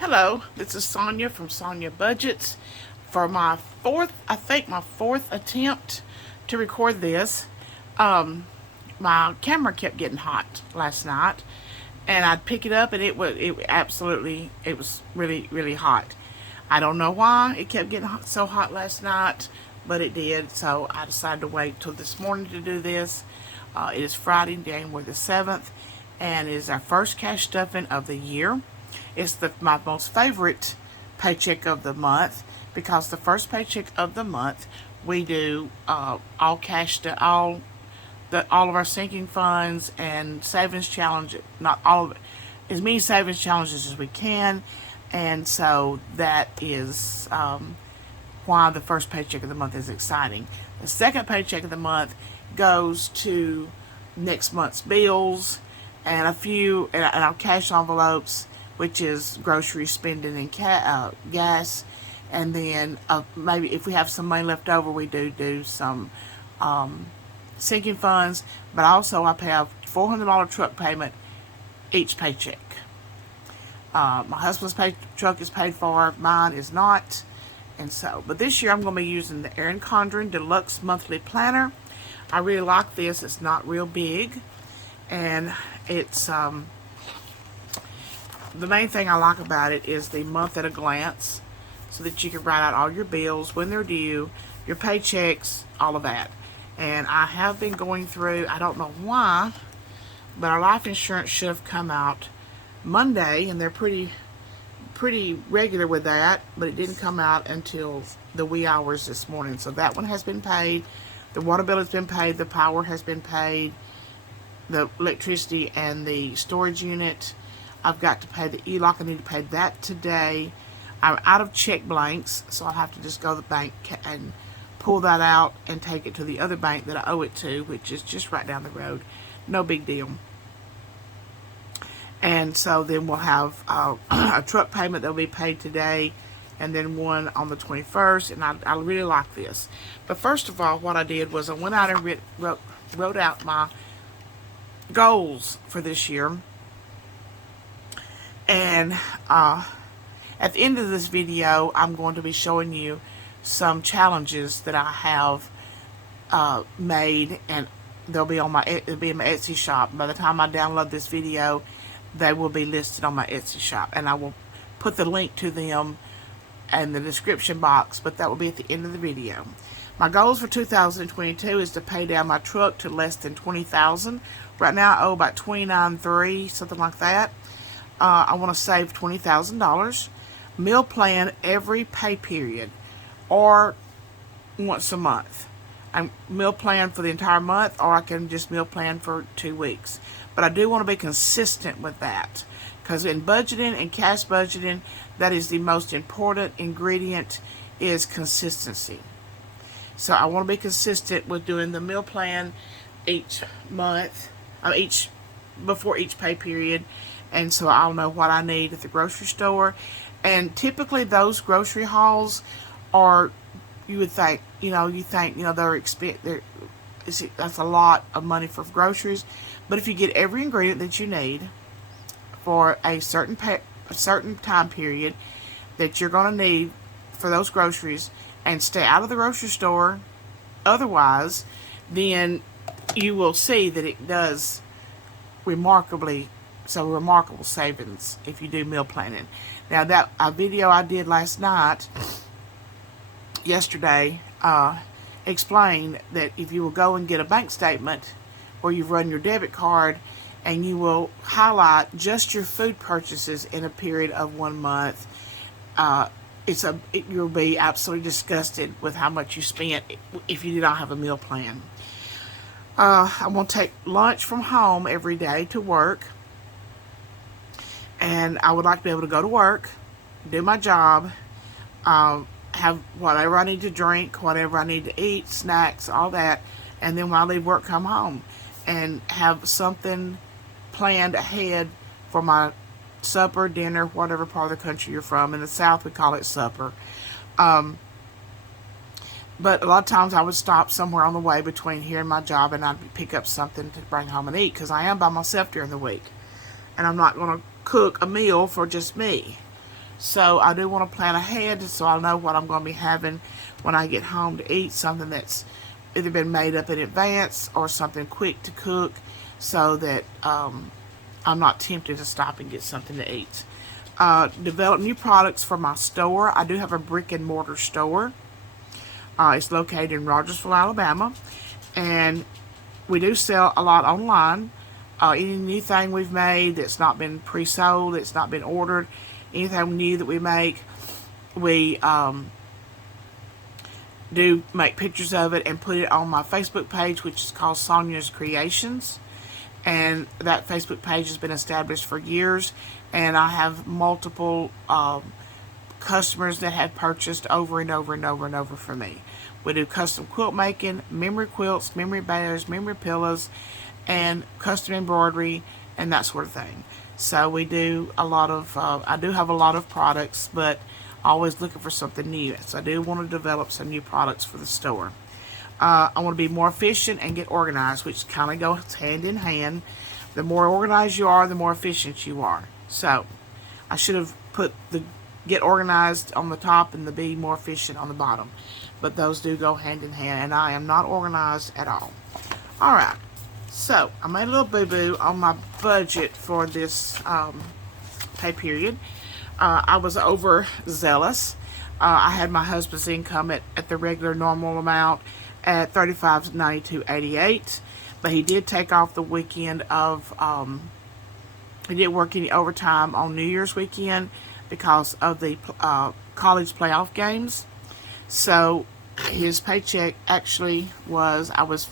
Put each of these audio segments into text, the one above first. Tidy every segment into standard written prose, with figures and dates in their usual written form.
Hello, this is Sonia from Sonia Budgets. For my fourth attempt to record this, my camera kept getting hot last night, and I'd pick it up and it was really hot. I don't know why it kept getting so hot last night, but it did. So I decided to wait till this morning to do this. It is Friday, January the 7th, and it is our first cash stuffing of the year. It's my most favorite paycheck of the month because the first paycheck of the month we do all cash to all of our sinking funds and savings challenge. Not all of it, as many savings challenges as we can, and so that is why the first paycheck of the month is exciting. The second paycheck of the month goes to next month's bills and and our cash envelopes, which is grocery spending and gas, and then maybe if we have some money left over, we do some sinking funds. But also, I pay a $400 truck payment each paycheck. My husband's truck is paid for, mine is not, and so. But this year, I'm going to be using the Erin Condren Deluxe Monthly Planner. I really like this. It's not real big, and it's the main thing I like about it is the month at a glance, so that you can write out all your bills, when they're due, your paychecks, all of that. And I have been going through, I don't know why, but our life insurance should have come out Monday, and they're pretty regular with that, but it didn't come out until the wee hours this morning. So that one has been paid. The water bill has been paid. The power has been paid. The electricity and the storage unit. I've got to pay the ELOC. I need to pay that today. I'm out of check blanks, so I'll have to just go to the bank and pull that out and take it to the other bank that I owe it to, which is just right down the road. No big deal. And so then we'll have a truck payment that will be paid today, and then one on the 21st, and I really like this. But first of all, what I did was I went out and wrote out my goals for this year. And at the end of this video, I'm going to be showing you some challenges that I have made, and it'll be in my Etsy shop. By the time I download this video, they will be listed on my Etsy shop, and I will put the link to them in the description box, but that will be at the end of the video. My goals for 2022 is to pay down my truck to less than $20,000. Right now I owe about $29,300, something like that. I want to save $20,000. Meal plan every pay period or once a month. I meal plan for the entire month, or I can just meal plan for 2 weeks. But I do want to be consistent with that, because in budgeting and cash budgeting, that is the most important ingredient, is consistency. So I want to be consistent with doing the meal plan each month, before each pay period, and so I'll know what I need at the grocery store. And typically those grocery hauls are, you think that's a lot of money for groceries. But if you get every ingredient that you need for a certain time period that you're going to need for those groceries, and stay out of the grocery store otherwise, then you will see that it does remarkable savings if you do meal planning. Now, that a video I did yesterday, explained that if you will go and get a bank statement where you've run your debit card, and you will highlight just your food purchases in a period of 1 month, you'll be absolutely disgusted with how much you spent if you did not have a meal plan. I'm going to take lunch from home every day to work, and I would like to be able to go to work, do my job, have whatever I need to drink, whatever I need to eat, snacks, all that, and then when I leave work, come home and have something planned ahead for my supper, dinner, whatever part of the country you're from. In the South, we call it supper. But a lot of times I would stop somewhere on the way between here and my job, and I'd pick up something to bring home and eat, because I am by myself during the week. And I'm not going to cook a meal for just me. So I do want to plan ahead so I know what I'm going to be having when I get home to eat, something that's either been made up in advance or something quick to cook, so that I'm not tempted to stop and get something to eat. Develop new products for my store. I do have a brick and mortar store. It's located in Rogersville, Alabama, and we do sell a lot online. Anything we've made that's not been pre-sold, that's not been ordered, anything new that we make, we do make pictures of it and put it on my Facebook page, which is called Sonyas Creations. And that Facebook page has been established for years, and I have multiple customers that have purchased over and over and over and over from me. We do custom quilt making, memory quilts, memory bears, memory pillows, and custom embroidery and that sort of thing. So we do a lot of, I do have a lot of products, but always looking for something new. So I do want to develop some new products for the store. I want to be more efficient and get organized, which kind of goes hand in hand. The more organized you are, the more efficient you are. So I should have put the get organized on the top and the be more efficient on the bottom. But those do go hand in hand, and I am not organized at all. Alright, so I made a little boo-boo on my budget for this pay period. I was overzealous. I had my husband's income at the regular normal amount at $35.92.88, but he did take off the weekend of, he didn't work any overtime on New Year's weekend because of the college playoff games. So his paycheck actually was, I was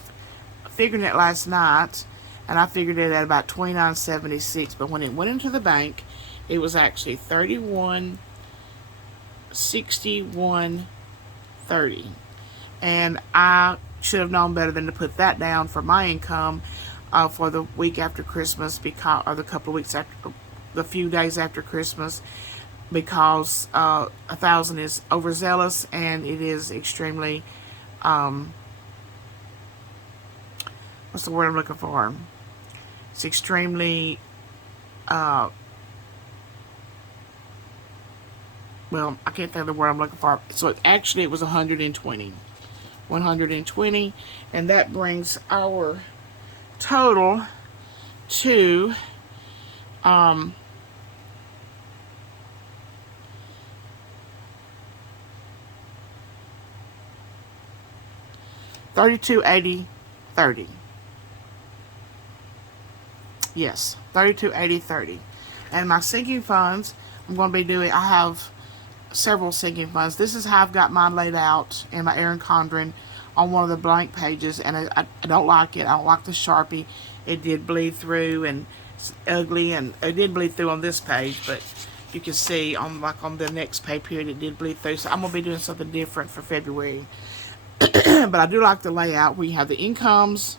figuring it last night, and I figured it at about $29.76, but when it went into the bank, it was actually $31.61.30. And I should have known better than to put that down for my income for the week after Christmas, because, or the couple of weeks after, the few days after Christmas, because 1,000 is overzealous, and it is extremely, what's the word I'm looking for? It's extremely, well, I can't think of the word I'm looking for. So actually it was 120. 120, and that brings our total to $32.80.30. Yes, $32.80.30. And my sinking funds, I'm going to be doing, I have several sinking funds. This is how I've got mine laid out in my Erin Condren on one of the blank pages, and I don't like it. I don't like the Sharpie. It did bleed through, and it's ugly, and it did bleed through on this page, but you can see on the next pay period it did bleed through. So I'm going to be doing something different for February. But I do like the layout where you have the incomes.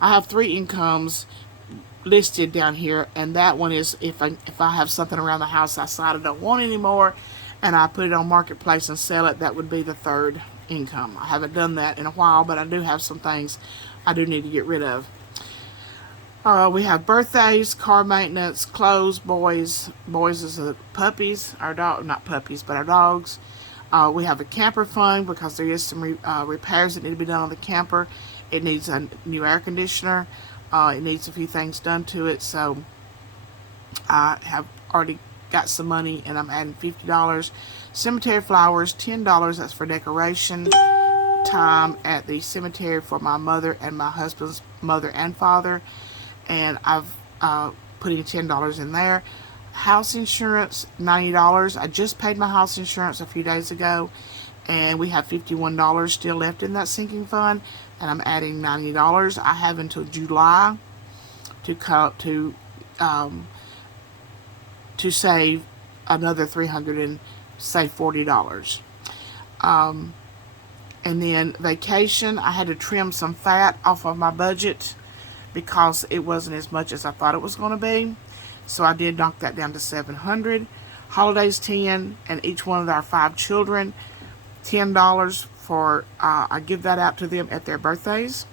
I have 3 incomes listed down here, and that one is if I have something around the house I decide I don't want anymore, and I put it on Marketplace and sell it, that would be the 3rd income. I haven't done that in a while, but I do have some things I do need to get rid of. We have birthdays, car maintenance, clothes, boys is the puppies, our dog, not puppies, but our dogs. We have a camper fund because there is some repairs that need to be done on the camper. It needs a new air conditioner. It needs a few things done to it, so I have already got some money, and I'm adding $50. Cemetery flowers, $10. That's for decoration. Time at the cemetery for my mother and my husband's mother and father, and I've putting $10 in there. House insurance, $90. I just paid my house insurance a few days ago, and we have $51 still left in that sinking fund, and I'm adding $90. I have until July to save another $300 and save $40. And then vacation, I had to trim some fat off of my budget because it wasn't as much as I thought it was going to be. So I did knock that down to $700. Holidays, $10, and each one of our 5 children, $10 for, I give that out to them at their birthdays.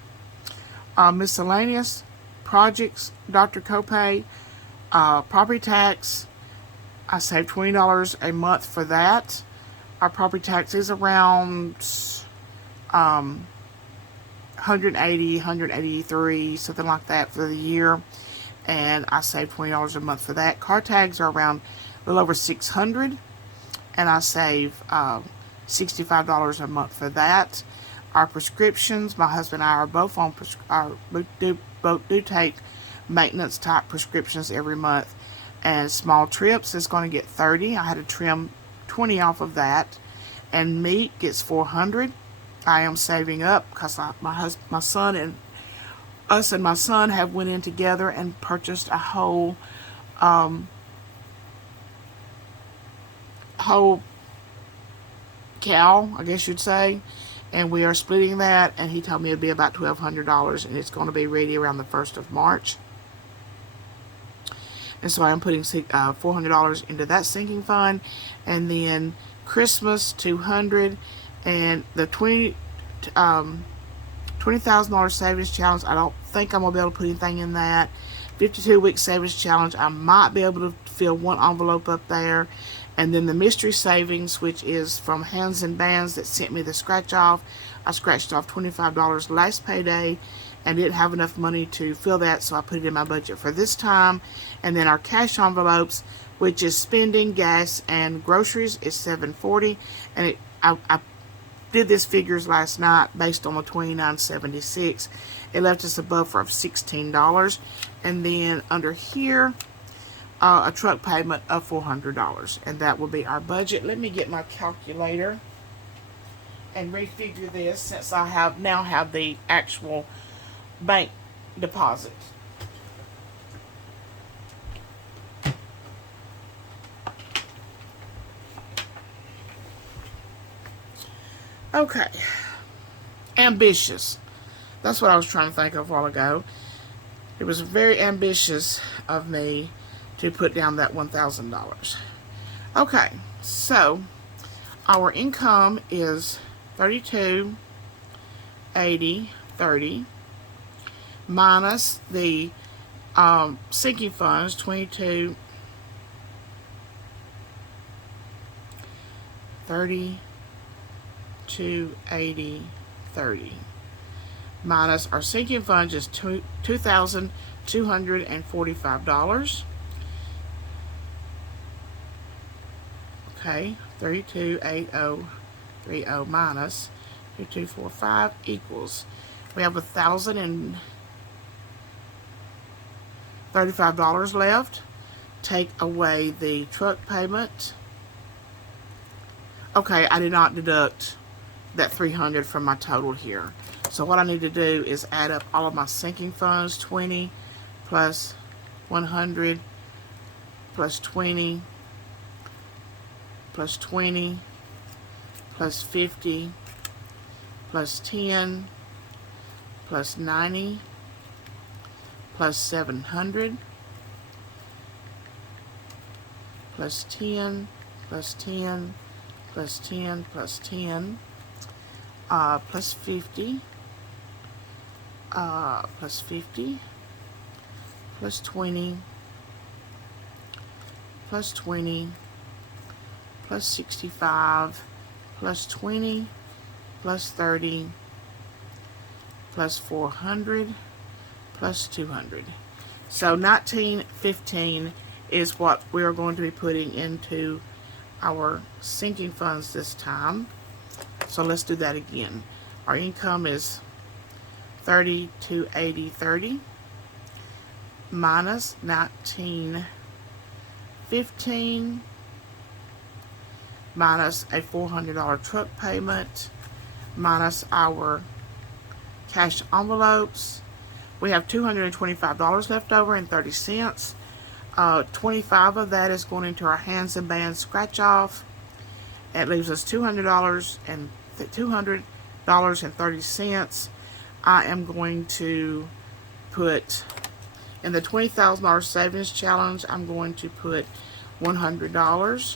Miscellaneous, projects, doctor copay, property tax, I save $20 a month for that. Our property tax is around 180, 183, something like that for the year. And I save $20 a month for that. Car tags are around a little over 600, and I save $65 a month for that. Our prescriptions, my husband and I are both on both do take maintenance type prescriptions every month. And small trips is going to get 30. I had to trim 20 off of that. And meat gets 400. I am saving up because my son and us and my son have went in together and purchased a whole cow, I guess you'd say, and we are splitting that. And he told me it'd be about $1,200, and it's going to be ready around the 1st of March. And so I'm putting $400 into that sinking fund, and then Christmas $200, and the $20,000 savings challenge. I don't think I'm gonna be able to put anything in that. 52-week savings challenge. I might be able to fill one envelope up there, and then the mystery savings, which is from Hands and Bands that sent me the scratch off. I scratched off $25 last payday and didn't have enough money to fill that, so I put it in my budget for this time. And then our cash envelopes, which is spending, gas, and groceries, is $740. And I did this figures last night based on the $29.76. It left us a buffer of $16. And then under here, a truck payment of $400, and that will be our budget. Let me get my calculator and refigure this, since I now have the actual bank deposit. Okay, ambitious. That's what I was trying to think of a while ago. It was very ambitious of me to put down that $1,000. Okay, so our income is $32.80.30 minus the sinking funds, $32.80.30 minus our sinking funds is $2,245. Okay, 32.8030 minus 2245 equals, we have $1,035 left. Take away the truck payment. Okay, I did not deduct that $300 from my total here. So what I need to do is add up all of my sinking funds. 20 plus 100 plus 20 plus 20 plus 50 plus 10 plus 90 plus 700 plus 10 plus 10 plus 10 plus 10 plus 50 plus 50 plus 20 plus 20 plus 65 plus 20 plus 30 plus 400 plus 200. So 1915 is what we're going to be putting into our sinking funds this time. So let's do that again. Our income is $32.80.30 minus $19.15 minus a $400 truck payment minus our cash envelopes. We have $225 left over and 30 cents. 25 of that is going into our Hands and Bands scratch off. It leaves us $200.30. I am going to put in the $20,000 savings challenge. I'm going to put $100,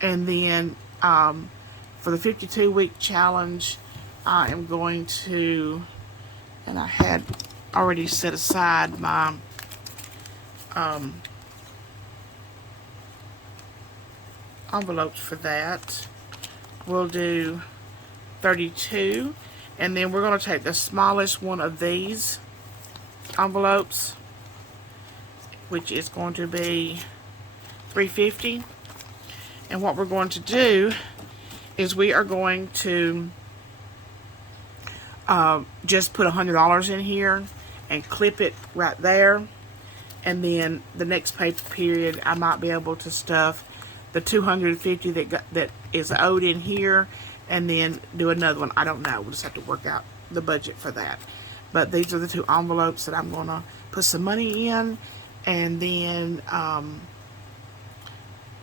and then for the 52-week challenge, I am going to, and I had already set aside my envelopes for that. We'll do 32, and then we're going to take the smallest one of these envelopes, which is going to be $3.50. And what we're going to do is we are going to just put $100 in here and clip it right there, and then the next pay period I might be able to stuff the $250 that is owed in here, and then do another one. I don't know. We'll just have to work out the budget for that. But these are the two envelopes that I'm going to put some money in, and then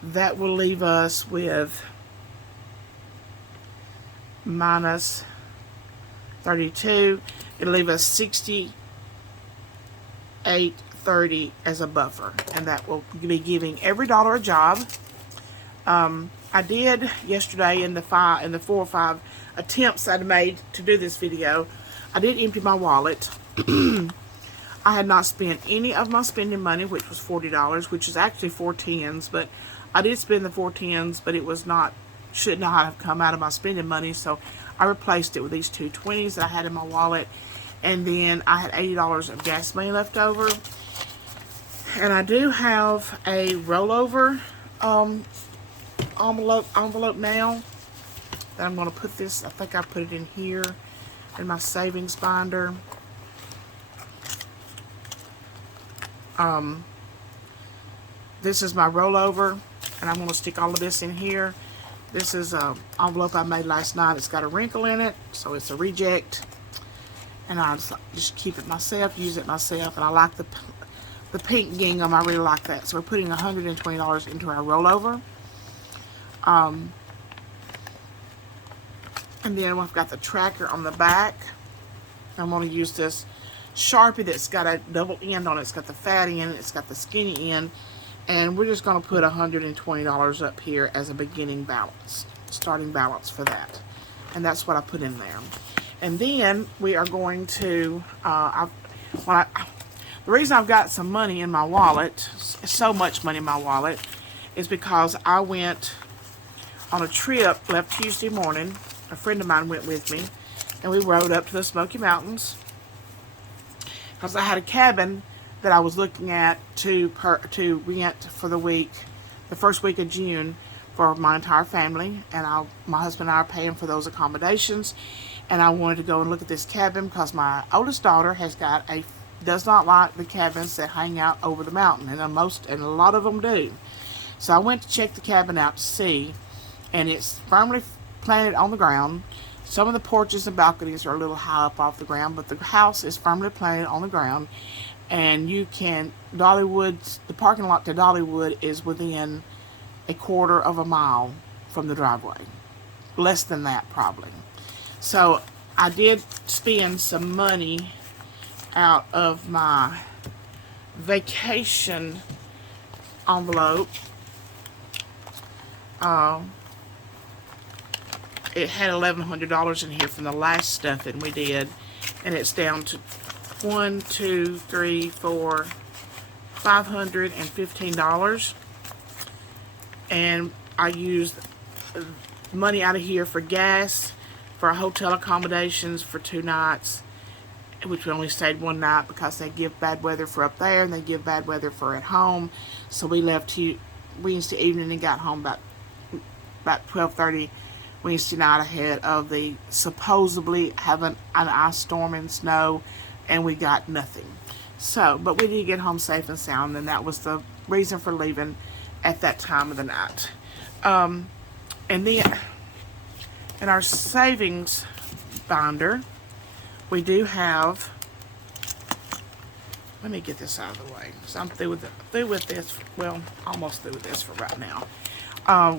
that will leave us with minus 32. It'll leave us 68.30 as a buffer, and that will be giving every dollar a job. I did yesterday in the 4 or 5 attempts I'd made to do this video, I did empty my wallet. I had not spent any of my spending money, which was $40, which is actually 4 tens, but I did spend the 4 tens, but it was not, should not have come out of my spending money, so I replaced it with these 2 20s that I had in my wallet, and then I had $80 of gas money left over. And I do have a rollover envelope now that I'm going to put this, I think I put it in here in my savings binder. This is my rollover, and I'm going to stick all of this in here. This is an envelope I made last night. It's got a wrinkle in it, so it's a reject, and I just keep it myself, use it myself, and I like the pink gingham. I really like that. So we're putting $120 into our rollover. And then we've got the tracker on the back. I'm going to use this Sharpie that's got a double end on it. It's got the fat end, it's got the skinny end, and we're just going to put $120 up here as a beginning balance, starting balance for that. And that's what I put in there. And then we are going to, the reason I've got some money in my wallet, so much money in my wallet, is because I went on a trip, left Tuesday morning. A friend of mine went with me, and we rode up to the Smoky Mountains because I had a cabin that I was looking at to rent for the week, the first week of June, for my entire family, and my husband and I are paying for those accommodations. And I wanted to go and look at this cabin because my oldest daughter does not like the cabins that hang out over the mountain, and a lot of them do. So I went to check the cabin out to see, and it's firmly planted on the ground. Some of the porches and balconies are a little high up off the ground, but the house is firmly planted on the ground. And the parking lot to Dollywood is within a quarter of a mile from the driveway. Less than that, probably. So I did spend some money out of my vacation envelope. It had $1,100 in here from the last stuff that we did, and it's down to $515. And I used money out of here for gas, for hotel accommodations for 2 nights, which we only stayed 1 night because they give bad weather for up there and they give bad weather for at home. So we left Wednesday evening and got home about 12:30 Wednesday night ahead of the supposedly having an ice storm and snow, and we got nothing. So, but we did get home safe and sound, and that was the reason for leaving at that time of the night. And then in our savings binder, we do have, let me get this out of the way, because I'm through with this, well, almost through with this for right now.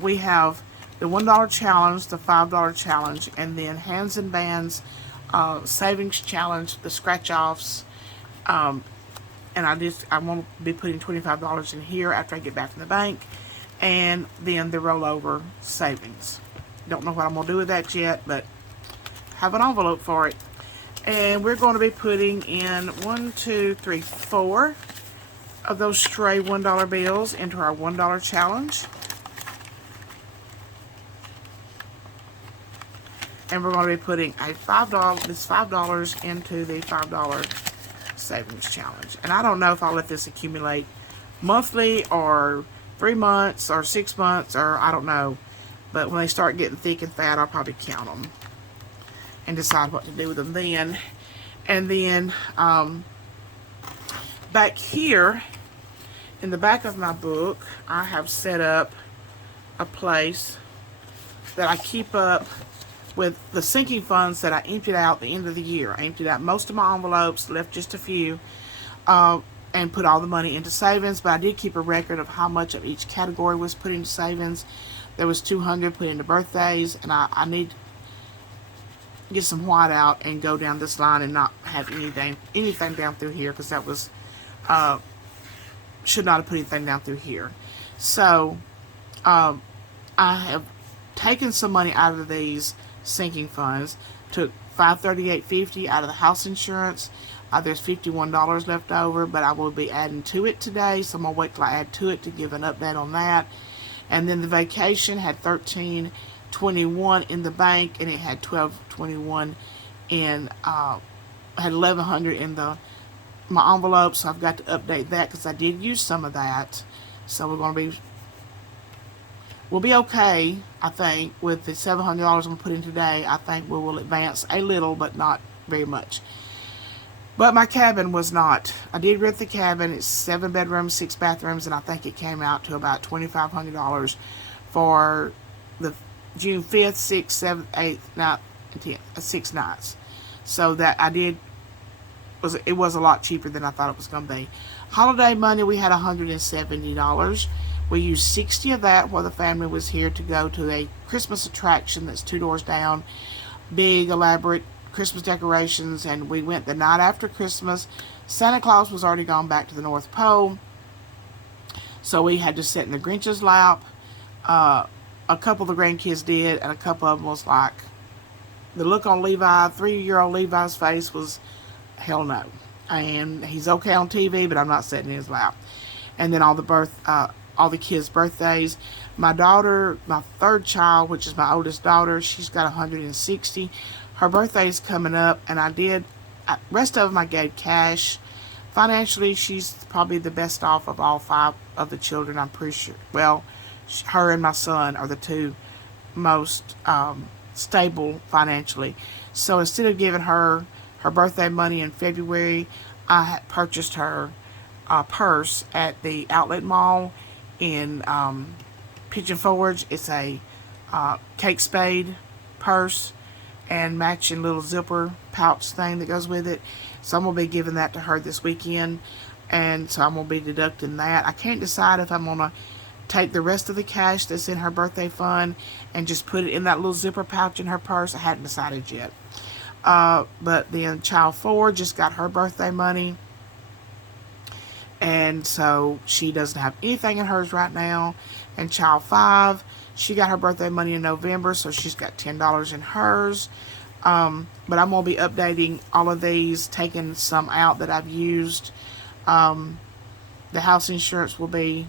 We have the $1 challenge, the $5 challenge, and then hands and bands, savings challenge, the scratch offs, and I won't be putting $25 in here after I get back from the bank, and then the rollover savings. Don't know what I'm gonna do with that yet, but have an envelope for it. And we're going to be putting in 4 of those stray $1 bills into our $1 challenge. And we're going to be putting a $5 into the $5 savings challenge. And I don't know if I'll let this accumulate monthly or 3 months or 6 months, or I don't know. But when they start getting thick and fat, I'll probably count them and decide what to do with them then. And then back here in the back of my book, I have set up a place that I keep up with the sinking funds that I emptied out at the end of the year. I emptied out most of my envelopes, left just a few, and put all the money into savings. But I did keep a record of how much of each category was put into savings. There was $200 put into birthdays, and I need to get some white out and go down this line and not have anything down through here, because that was should not have put anything down through here. So I have taken some money out of these sinking funds, took $538.50 out of the house insurance. There's $51 left over, but I will be adding to it today, so I'm going to wait till I add to it to give an update on that. And then the vacation had $1,321 in the bank, and it had $1,221 in, had $1,100 in my envelope, so I've got to update that because I did use some of that. So we'll be okay, I think, with the $700 I'm going to put in today. I think we will advance a little, but not very much. But my cabin was not. I did rent the cabin. It's 7 bedrooms, 6 bathrooms, and I think it came out to about $2,500 for the June 5th, 6th, 7th, 8th, 9th, and 10th, 6 nights. So that it was a lot cheaper than I thought it was going to be. Holiday money, we had $170. We used 60 of that while the family was here to go to a Christmas attraction that's 2 doors down. Big, elaborate Christmas decorations, and we went the night after Christmas. Santa Claus was already gone back to the North Pole, so we had to sit in the Grinch's lap. A couple of the grandkids did, and a couple of them was like, the look on Levi, 3-year-old Levi's face was, hell no. And he's okay on TV, but I'm not sitting in his lap. And then all the kids' birthdays. My daughter, my third child, which is my oldest daughter, she's got 160. Her birthday is coming up, and rest of them I gave cash. Financially, she's probably the best off of all 5 of the children, I'm pretty sure. Well, her and my son are the 2 most stable financially. So instead of giving her birthday money in February, I purchased her a purse at the outlet mall in Pigeon Forge. It's a Kate Spade purse and matching little zipper pouch thing that goes with it. So I'm going to be giving that to her this weekend, and so I'm going to be deducting that. I can't decide if I'm going to take the rest of the cash that's in her birthday fund and just put it in that little zipper pouch in her purse. I hadn't decided yet. But then child 4 just got her birthday money, and so she doesn't have anything in hers right now. And child 5, she got her birthday money in November, so she's got $10 in hers. But I'm going to be updating all of these, taking some out that I've used. The house insurance will be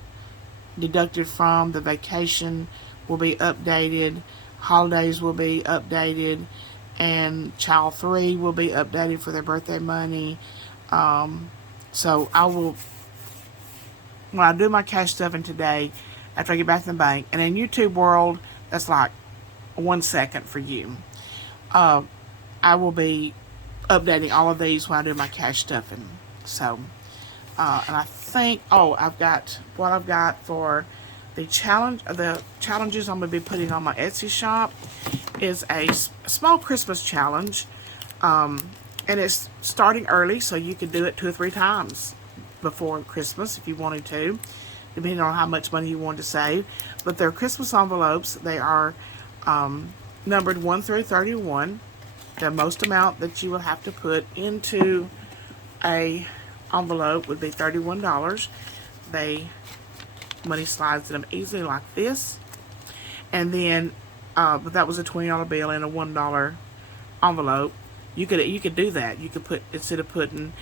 deducted from. The vacation will be updated. Holidays will be updated. And child 3 will be updated for their birthday money. So I will, when I do my cash stuffing today, after I get back to the bank, and in YouTube world, that's like 1 second for you. I will be updating all of these when I do my cash stuffing. So, and I think, I've got for the challenges I'm going to be putting on my Etsy shop is a small Christmas challenge. And it's starting early, so you could do it 2 or 3 times before Christmas if you wanted to, depending on how much money you wanted to save. But they're Christmas envelopes. They are numbered 1 through 31. The most amount that you will have to put into a envelope would be $31. Money slides in them easily like this. And then, but that was a $20 bill in a $1 envelope. You could do that. You could put, instead of putting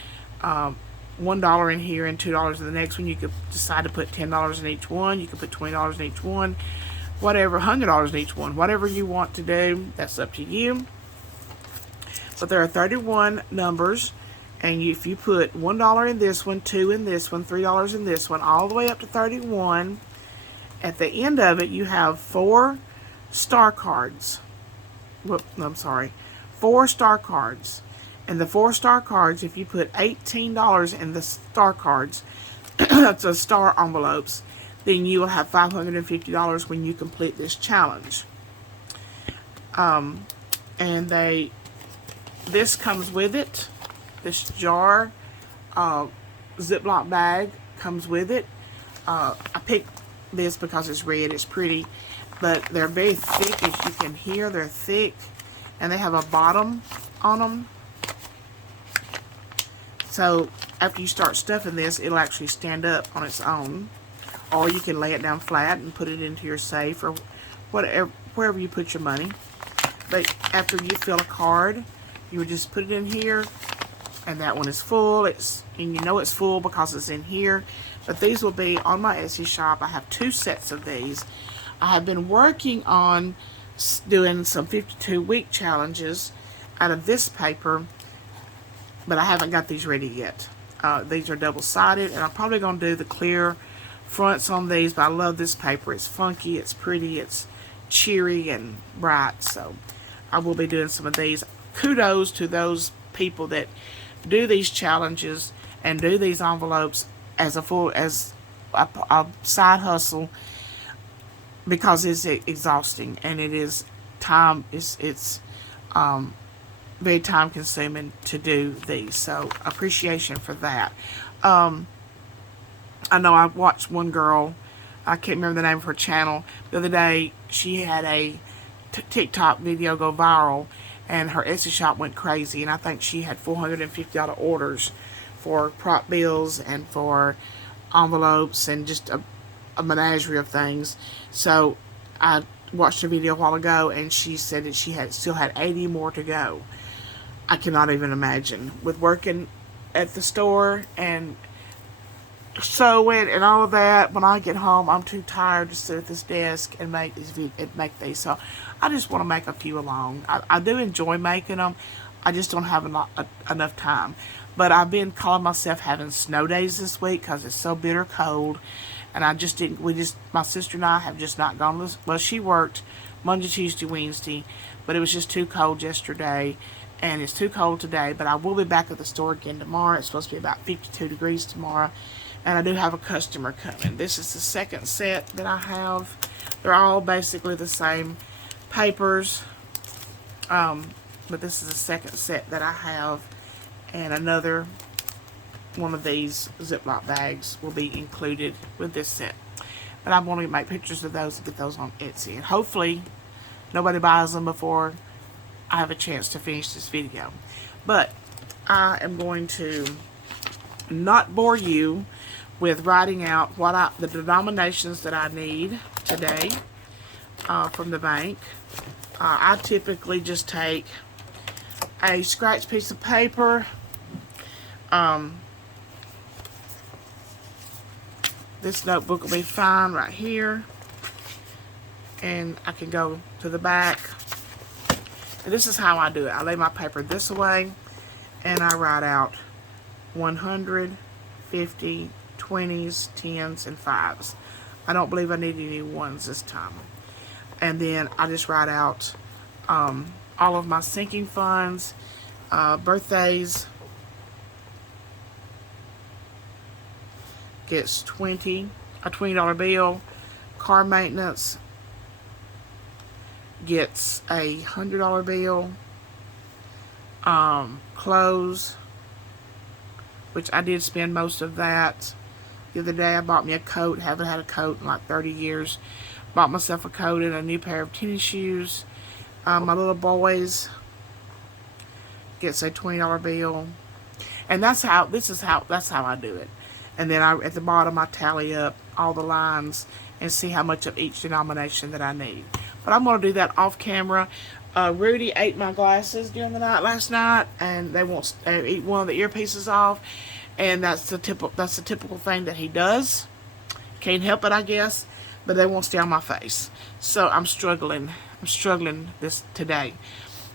$1 in here and $2 in the next one, you could decide to put $10 in each one. You could put $20 in each one. whatever, $100 in each one. Whatever you want to do, that's up to you. But there are 31 numbers, and if you put $1 in this one, $2 in this one, $3 in this one, all the way up to 31, at the end of it, you have 4 star cards. Whoop, no, I'm sorry. 4 star cards. And the 4 star cards, if you put $18 in the star cards, that's the star envelopes, then you will have $550 when you complete this challenge. And this comes with it. This jar, Ziploc bag comes with it. I picked this because it's red, it's pretty, but they're very thick, as you can hear. They're thick, and they have a bottom on them. So after you start stuffing this, it'll actually stand up on its own, or you can lay it down flat and put it into your safe or whatever, wherever you put your money. But after you fill a card, you would just put it in here, and that one is full. And you know it's full because it's in here. But these will be on my Etsy shop. I have 2 sets of these. I have been working on doing some 52-week challenges out of this paper, but I haven't got these ready yet. These are double-sided, and I'm probably going to do the clear fronts on these, but I love this paper. It's funky, it's pretty, it's cheery and bright, so I will be doing some of these. Kudos to those people that do these challenges and do these envelopes as a side hustle, because it's exhausting, and it is time. It's very time consuming to do these. So appreciation for that. I know I watched one girl, I can't remember the name of her channel, the other day. She had a TikTok video go viral, and her Etsy shop went crazy, and I think she had $450 orders for prop bills and for envelopes and just a menagerie of things. So I watched her video a while ago, and she said that she still had 80 more to go. I cannot even imagine. With working at the store and sewing and all of that, when I get home, I'm too tired to sit at this desk and make these. So I just want to make a few along. I do enjoy making them. I just don't have enough time. But I've been calling myself having snow days this week because it's so bitter cold. And I just didn't, my sister and I have just not gone. Well, she worked Monday, Tuesday, Wednesday, but it was just too cold yesterday. And it's too cold today, but I will be back at the store again tomorrow. It's supposed to be about 52 degrees tomorrow. And I do have a customer coming. This is the second set that I have. They're all basically the same papers. But this is the second set that I have. And another one of these Ziploc bags will be included with this set. But I'm going to make pictures of those and get those on Etsy. And hopefully nobody buys them before I have a chance to finish this video. But I am going to not bore you with writing out the denominations that I need today from the bank. I typically just take a scratch piece of paper. This notebook will be fine right here, and I can go to the back. And this is how I do it. I lay my paper this way, and I write out 100, 50, 20s, 10s, and 5s. I don't believe I need any 1s this time. And then I just write out all of my sinking funds, birthdays gets a $20 bill, car maintenance gets a $100 bill, clothes, which I did spend most of that. The other day I bought me a coat. Haven't had a coat in like 30 years. Bought myself a coat and a new pair of tennis shoes. My little boys gets a $20 bill, and that's how I do it. And then at the bottom I tally up all the lines and see how much of each denomination that I need. But I'm going to do that off camera. Rudy ate my glasses during the night last night, and they won't eat one of the earpieces off, and that's the typical thing that he does. Can't help it, I guess. but they won't stay on my face. So I'm struggling. I'm struggling this today.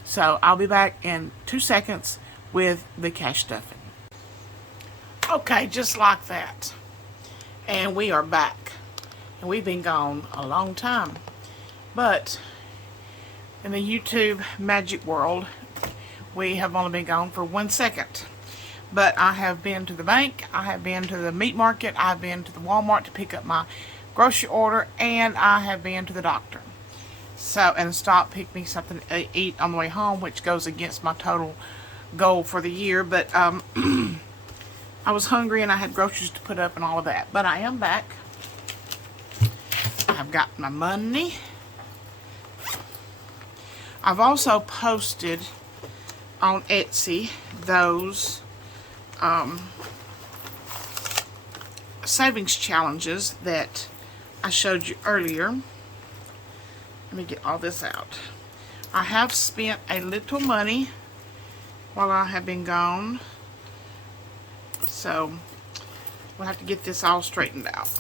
So I'll be back in 2 seconds with the cash stuffing. Okay, just like that. And we are back. And we've been gone a long time. But in the YouTube magic world, we have only been gone for 1 second. But I have been to the bank, I have been to the meat market, I've been to the Walmart to pick up my grocery order, and I have been to the doctor. So, and stop, pick me something to eat on the way home, which goes against my total goal for the year. But I was hungry and I had groceries to put up and all of that. But I am back. I've got my money. I've also posted on Etsy those savings challenges that I showed you earlier. Let me get all this out. I have spent a little money while I have been gone, so we'll have to get this all straightened out.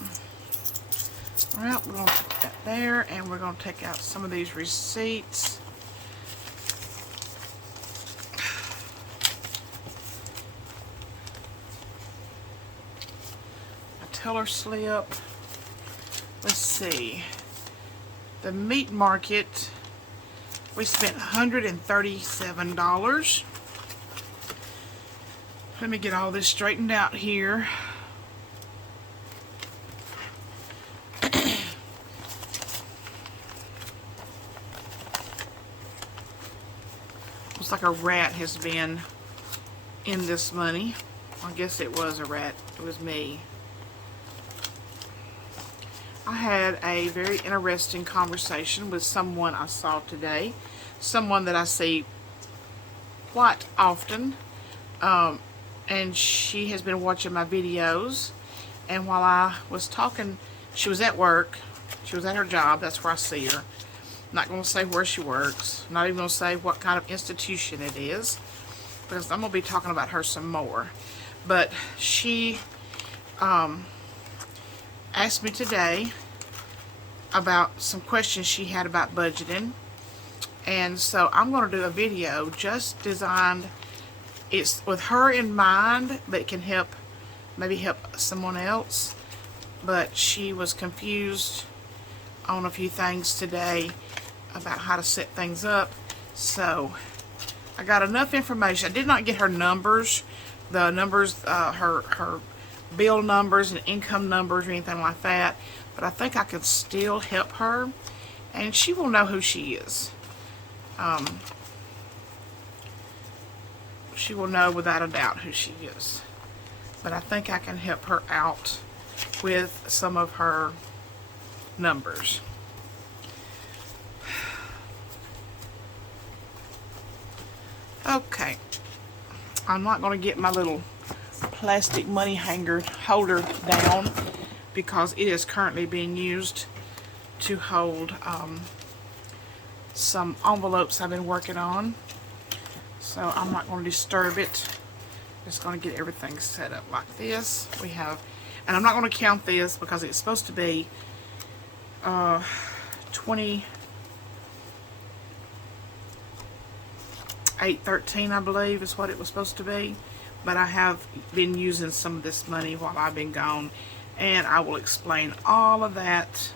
Well, we're going to put that there, and we're going to take out some of these receipts. A teller slip. Let's see. The meat market, we spent $137. Let me get all this straightened out here. Looks like a rat has been in this money. I guess it was a rat. It was me. I had a very interesting conversation with someone I saw today. Someone that I see quite often. And she has been watching my videos. And while I was talking, she was at work. She was at her job. That's where I see her. I'm not going to say where she works. I'm not even going to say what kind of institution it is, because I'm going to be talking about her some more. But she asked me today about some questions she had about budgeting. And so I'm going to do a video just designed, it's with her in mind, but it can help, maybe help someone else. But she was confused on a few things today about how to set things up. So I got enough information. I did not get her numbers, the numbers, her bill numbers and income numbers or anything like that, but I think I could still help her, and she will know who she is. She will know without a doubt who she is. But I think I can help her out with some of her numbers. Okay, I'm not going to get my little plastic money hanger holder down because it is currently being used to hold some envelopes I've been working on. So I'm not going to disturb it. Just going to get everything set up like this. We have, and I'm not going to count this because it's supposed to be 28.13, I believe is what it was supposed to be. But I have been using some of this money while I've been gone, and I will explain all of that.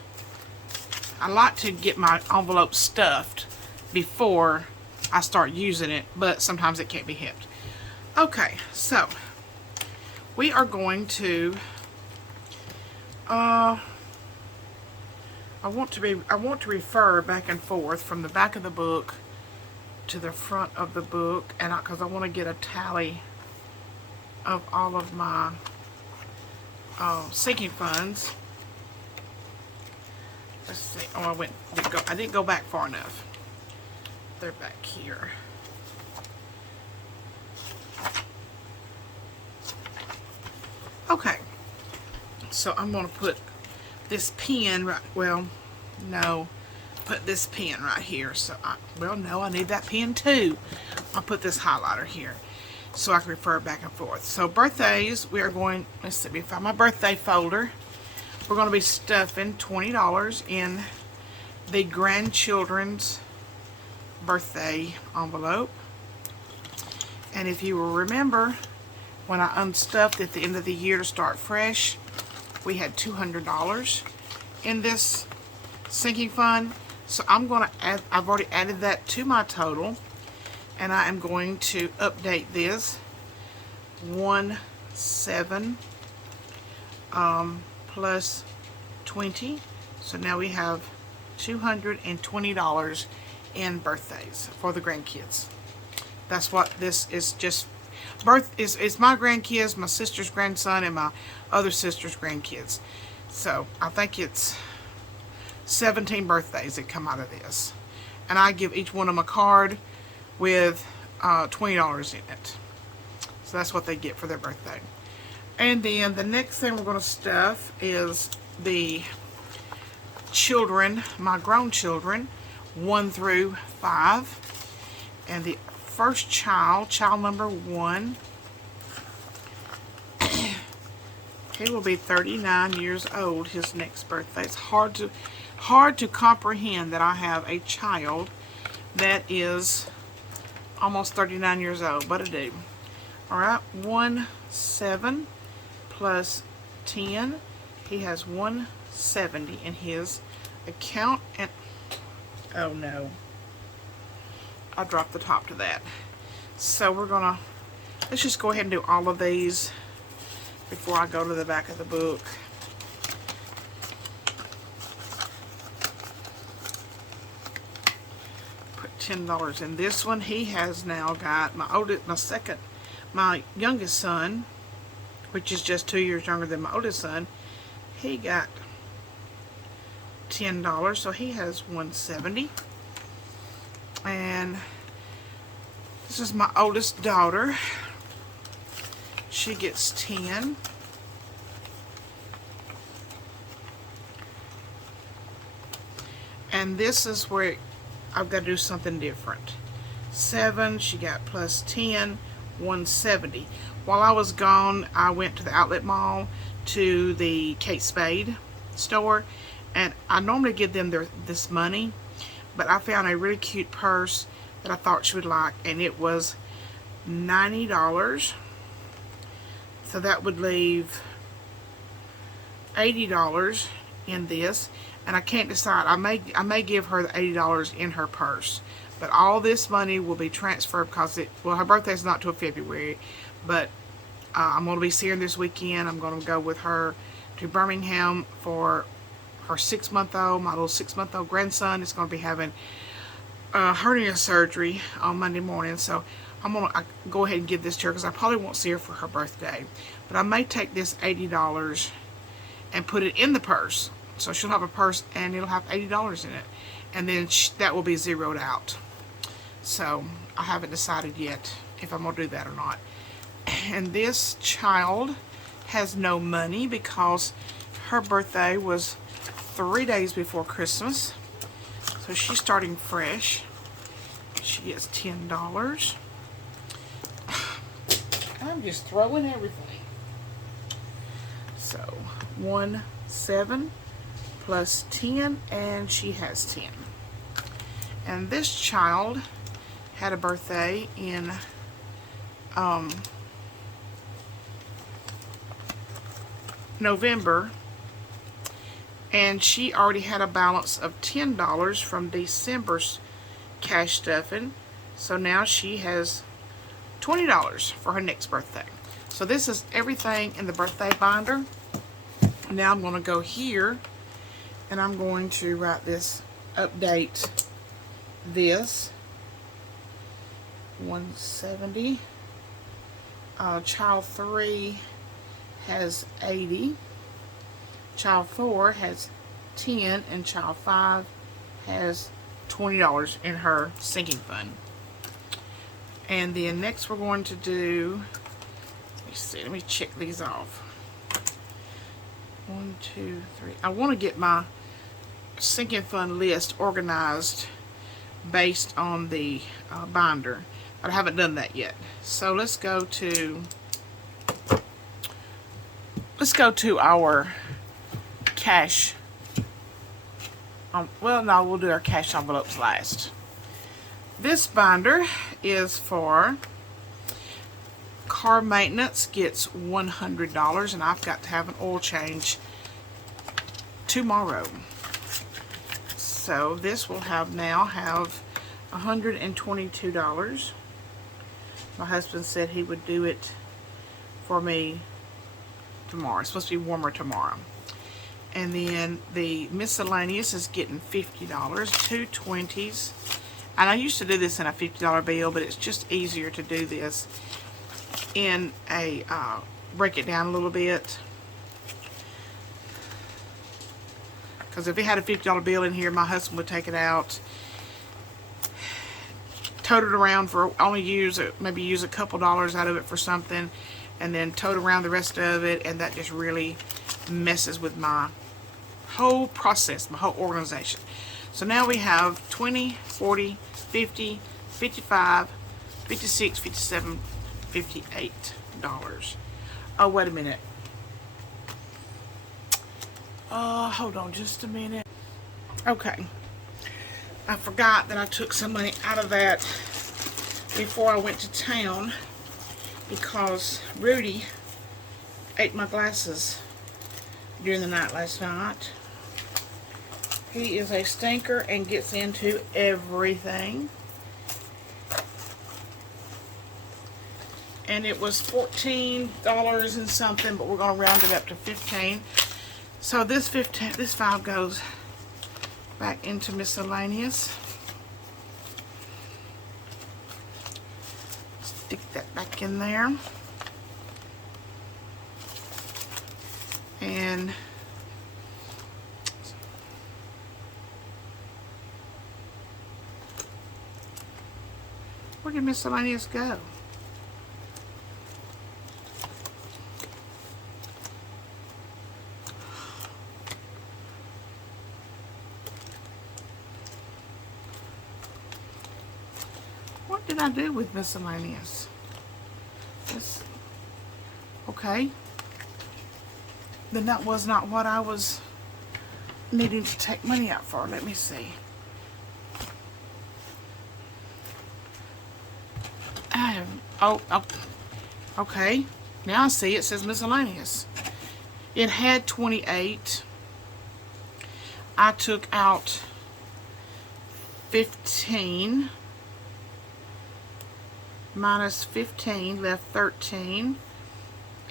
I like to get my envelope stuffed before I start using it, but sometimes it can't be helped. Okay, so we are going to I want to refer back and forth from the back of the book to the front of the book, and because I want to get a tally of all of my sinking funds. Let's see. Oh, I didn't go back far enough. They're back here. Okay. So I'm going to put this pen right, well, no, put this pen right here. So I need that pen too. I'll put this highlighter here so I can refer back and forth. So birthdays, we are going, let's see, let me find my birthday folder. we're going to be stuffing $20 in the grandchildren's birthday envelope. And if you will remember, when I unstuffed at the end of the year to start fresh, we had $200 in this sinking fund. So I'm going to add, I've already added that to my total, and I am going to update this 17 plus 20. So now we have $220 in birthdays for the grandkids. That's what this is. Just it's my grandkids, my sister's grandson, and my other sister's grandkids. So I think it's 17 birthdays that come out of this, and I give each one of them a card with $20 in it. So that's what they get for their birthday. And then the next thing we're going to stuff is the children, my grown children, 1 through 5. And the first child number 1, he will be 39 years old his next birthday. It's hard to comprehend that I have a child that is almost 39 years old, but I do. Alright, 17 plus 10. He has 170 in his account, and oh no, I dropped the top to that. So let's just go ahead and do all of these before I go to the back of the book. Put $10 in this one. He has now got my youngest son, which is just 2 years younger than my oldest son. He got $10, so he has 170. And this is my oldest daughter. She gets 10. And this is where I've got to do something different. 7, she got plus 10, 170. While I was gone, I went to the outlet mall to the Kate Spade store, and I normally give them this money, but I found a really cute purse that I thought she would like, and it was $90. So that would leave $80 in this, and I can't decide. I may give her the $80 in her purse, but all this money will be transferred because her birthday's not till February, but I'm going to be seeing her this weekend. I'm going to go with her to Birmingham for her 6-month-old. My little 6-month-old grandson is going to be having hernia surgery on Monday morning, so I'm going to go ahead and give this to her because I probably won't see her for her birthday. But I may take this $80 and put it in the purse. So she'll have a purse and it'll have $80 in it. And then that will be zeroed out. So I haven't decided yet if I'm going to do that or not. And this child has no money because her birthday was 3 days before Christmas. So she's starting fresh. She gets $10. I'm just throwing everything. So 17 plus 10, and she has 10. And this child had a birthday in November, and she already had a balance of $10 from December's cash stuffing, so now she has $20 for her next birthday. So this is everything in the birthday binder. Now I'm going to go here and I'm going to write this, update this 170. Child 3 has 80. Child 4 has 10, and child 5 has $20 in her sinking fund. And then next we're going to do, let me check these off. 1, 2, 3. I want to get my sinking fund list organized based on the binder, but I haven't done that yet. So let's go to our cash. Well, no, we'll do our cash envelopes last. This binder is for car maintenance, gets $100, and I've got to have an oil change tomorrow. So this will now have $122. My husband said he would do it for me tomorrow. It's supposed to be warmer tomorrow. And then the miscellaneous is getting $50, two 20s. And I used to do this in a $50 bill, but it's just easier to do this in a, break it down a little bit. Because if he had a $50 bill in here, my husband would take it out, tote it around for only maybe use a couple dollars out of it for something, and then tote around the rest of it, and that just really messes with my whole process, my whole organization. So now we have 20, 40, 50, 55, 56, 57, $58. Oh, wait a minute. Hold on just a minute. Okay. I forgot that I took some money out of that before I went to town because Rudy ate my glasses during the night last night. He is a stinker and gets into everything. And it was $14 and something, but we're going to round it up to $15. So this file goes back into miscellaneous. Stick that back in there. And where did miscellaneous go? What did I do with miscellaneous? Okay. Then that was not what I was needing to take money out for. Let me see. Okay. Now I see it says miscellaneous. It had 28. I took out 15. Minus 15, left 13.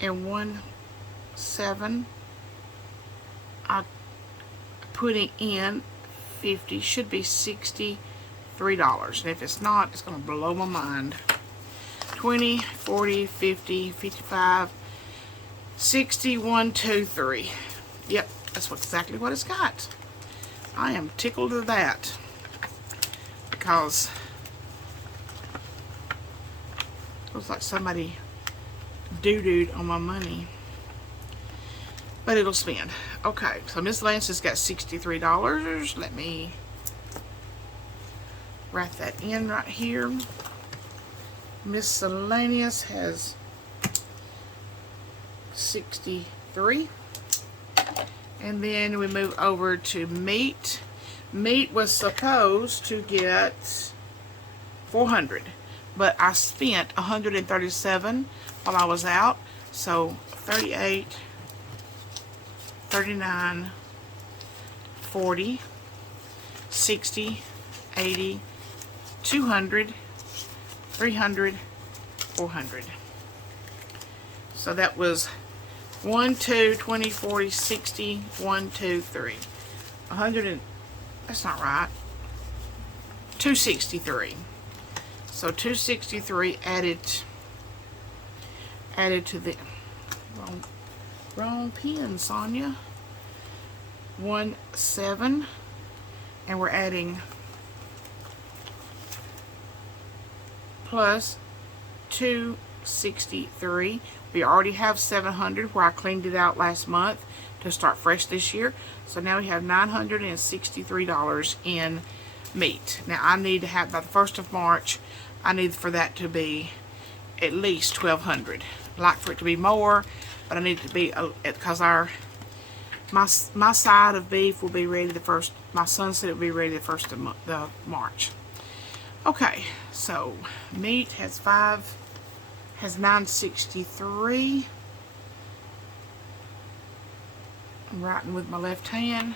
And 7. I putting in 50. Should be $63. And if it's not, it's going to blow my mind. 20, 40, 50, 55, 60, 1, 2, 3. Yep, that's exactly what it's got. I am tickled to that because it looks like somebody doo-dooed on my money. But it'll spend. Okay, so miscellaneous has got $63. Let me write that in right here. Miscellaneous has 63. And then we move over to meat. Meat was supposed to get 400, but I spent 137 while I was out. So 38, 39, 40, 60, 80, 200, 300, 400. So that was 1, 2, 20, 40, 60, 1, 2, 3. 100 and, that's not right. 263. So 263 added to the wrong pen, Sonya. 17, and we're adding plus 263. We already have 700 where I cleaned it out last month to start fresh this year. So now we have $963 in meat. Now I need to have, by the 1st of March, I need for that to be at least $1,200. I'd like for it to be more, but I need it to be, because our My side of beef will be ready the first. My son said it will be ready the first of March. Okay, so meat has 963. I'm writing with my left hand.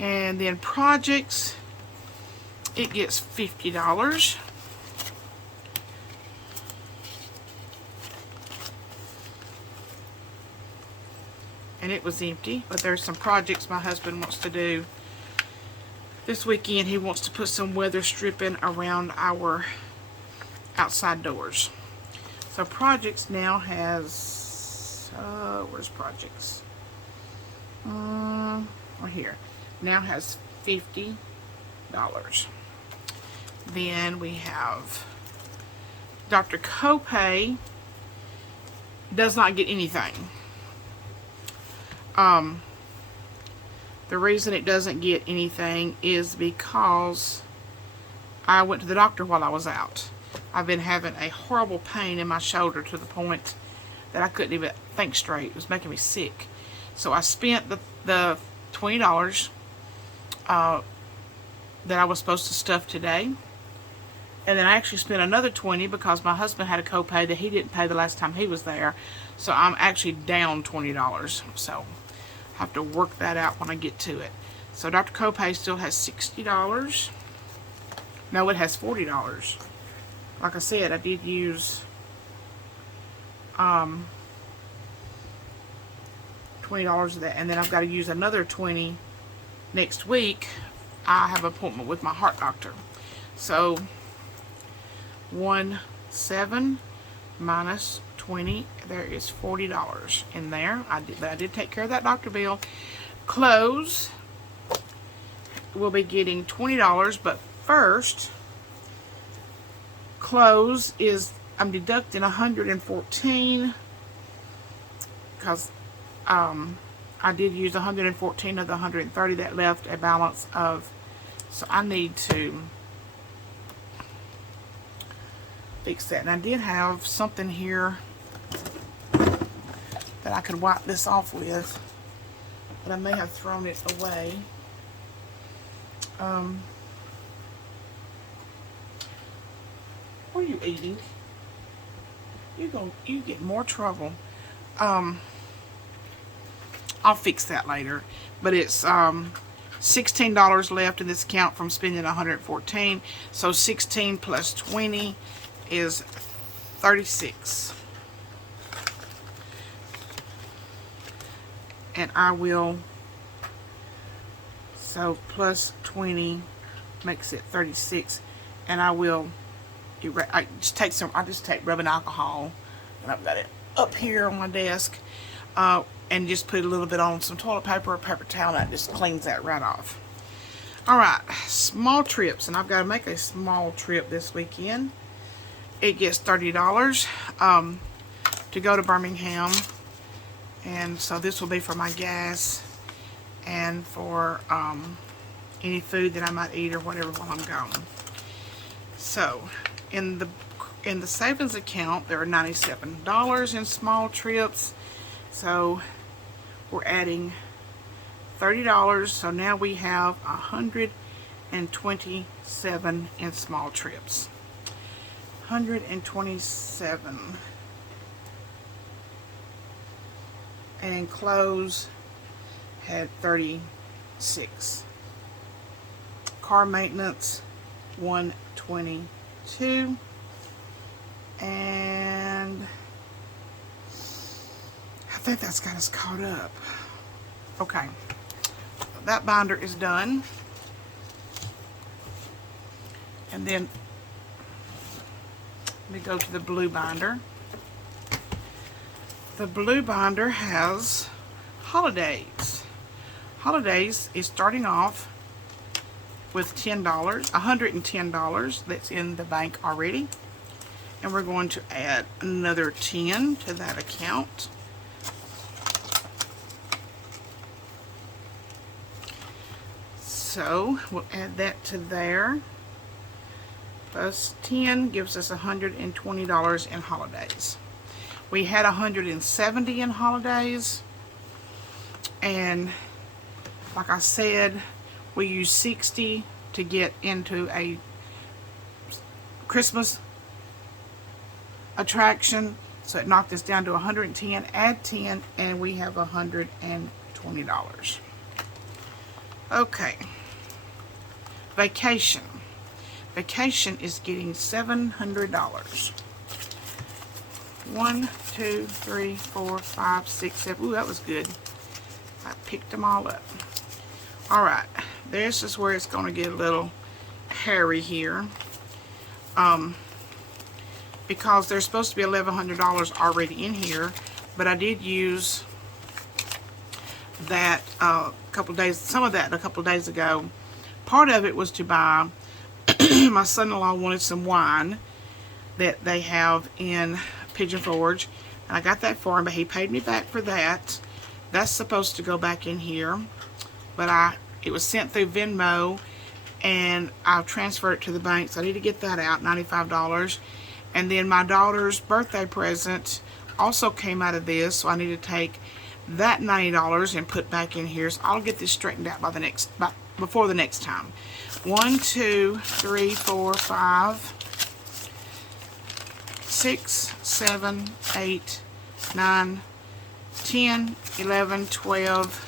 And then projects, it gets $50. And it was empty, but there's some projects my husband wants to do this weekend. He wants to put some weather stripping around our outside doors. So projects now has, where's projects? Right here. Now has $50. Then we have Dr. Copay does not get anything. The reason it doesn't get anything is because I went to the doctor while I was out. I've been having a horrible pain in my shoulder to the point that I couldn't even think straight. It was making me sick. So I spent the $20 that I was supposed to stuff today. And then I actually spent another $20 because my husband had a copay that he didn't pay the last time he was there. So I'm actually down $20. So I have to work that out when I get to it. So Dr. Copay still has $60. No, it has $40. Like I said, I did use $20 of that, and then I've got to use another $20 next week. I have an appointment with my heart doctor. So 17 minus 20, there is $40 in there. I did take care of that doctor bill. Clothes will be getting $20, but first, clothes is, I'm deducting $114 because I did use $114 of the $130 that left a balance of, so I need to fix that. And I did have something here that I could wipe this off with, but I may have thrown it away. What are you eating? You get more trouble. I'll fix that later. But it's $16 left in this account from spending $114. So 16 plus 20 is 36. And I will, so plus 20 makes it 36. And I will, I just take rubbing alcohol, and I've got it up here on my desk, and just put a little bit on some toilet paper or paper towel, and that just cleans that right off. Alright, small trips, and I've got to make a small trip this weekend. It gets $30 to go to Birmingham, and so this will be for my gas and for any food that I might eat or whatever while I'm gone. So in the savings account there are $97 in small trips, so we're adding $30, so now we have $127 in small trips. 127. And clothes had 36. Car maintenance 122. And I think that's got us caught up. Okay, that binder is done. And then let me go to the blue binder. The blue binder has holidays. Holidays is starting off with $10, $110 that's in the bank already. And we're going to add another 10 to that account. So we'll add that to there. Plus 10 gives us $120 in holidays. We had $170 in holidays. And like I said, we use 60 to get into a Christmas attraction, so it knocked us down to 110. Add 10 and we have $120. Okay, vacation is getting $700. 1 2 3 4 5 6 7. Ooh, that was good. I picked them all up. All right, this is where it's going to get a little hairy here, because there's supposed to be $1,100 already in here, but I did use that some of that a couple days ago. Part of it was to buy my son-in-law wanted some wine that they have in Pigeon Forge, and I got that for him, but he paid me back for that. That's supposed to go back in here, but it was sent through Venmo, and I've transferred it to the bank, so I need to get that out, $95. And then my daughter's birthday present also came out of this, so I need to take that $90 and put back in here. So I'll get this straightened out before the next time. 1 2 3 4 5 6 7 8 9 10 11 12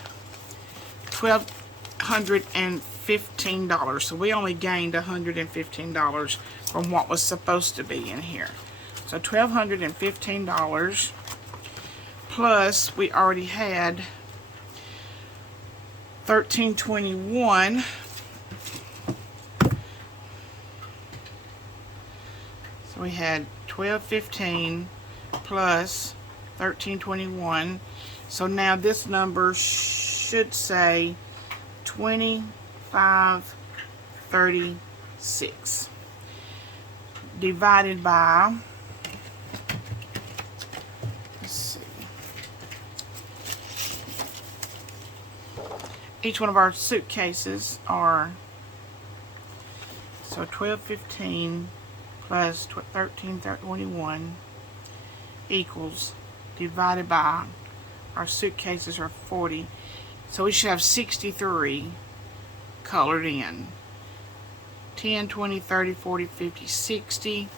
$1,215. So we only gained $115 from what was supposed to be in here. So $1,215 plus we already had $1,321. So we had $1,215 plus $1,321. So now this number should say 2536 divided by, let's see, each one of our suitcases are, so 1215 plus 1321 equals, divided by, our suitcases are 40, so we should have 63 colored in. 10, 20, 30, 40, 50, 60.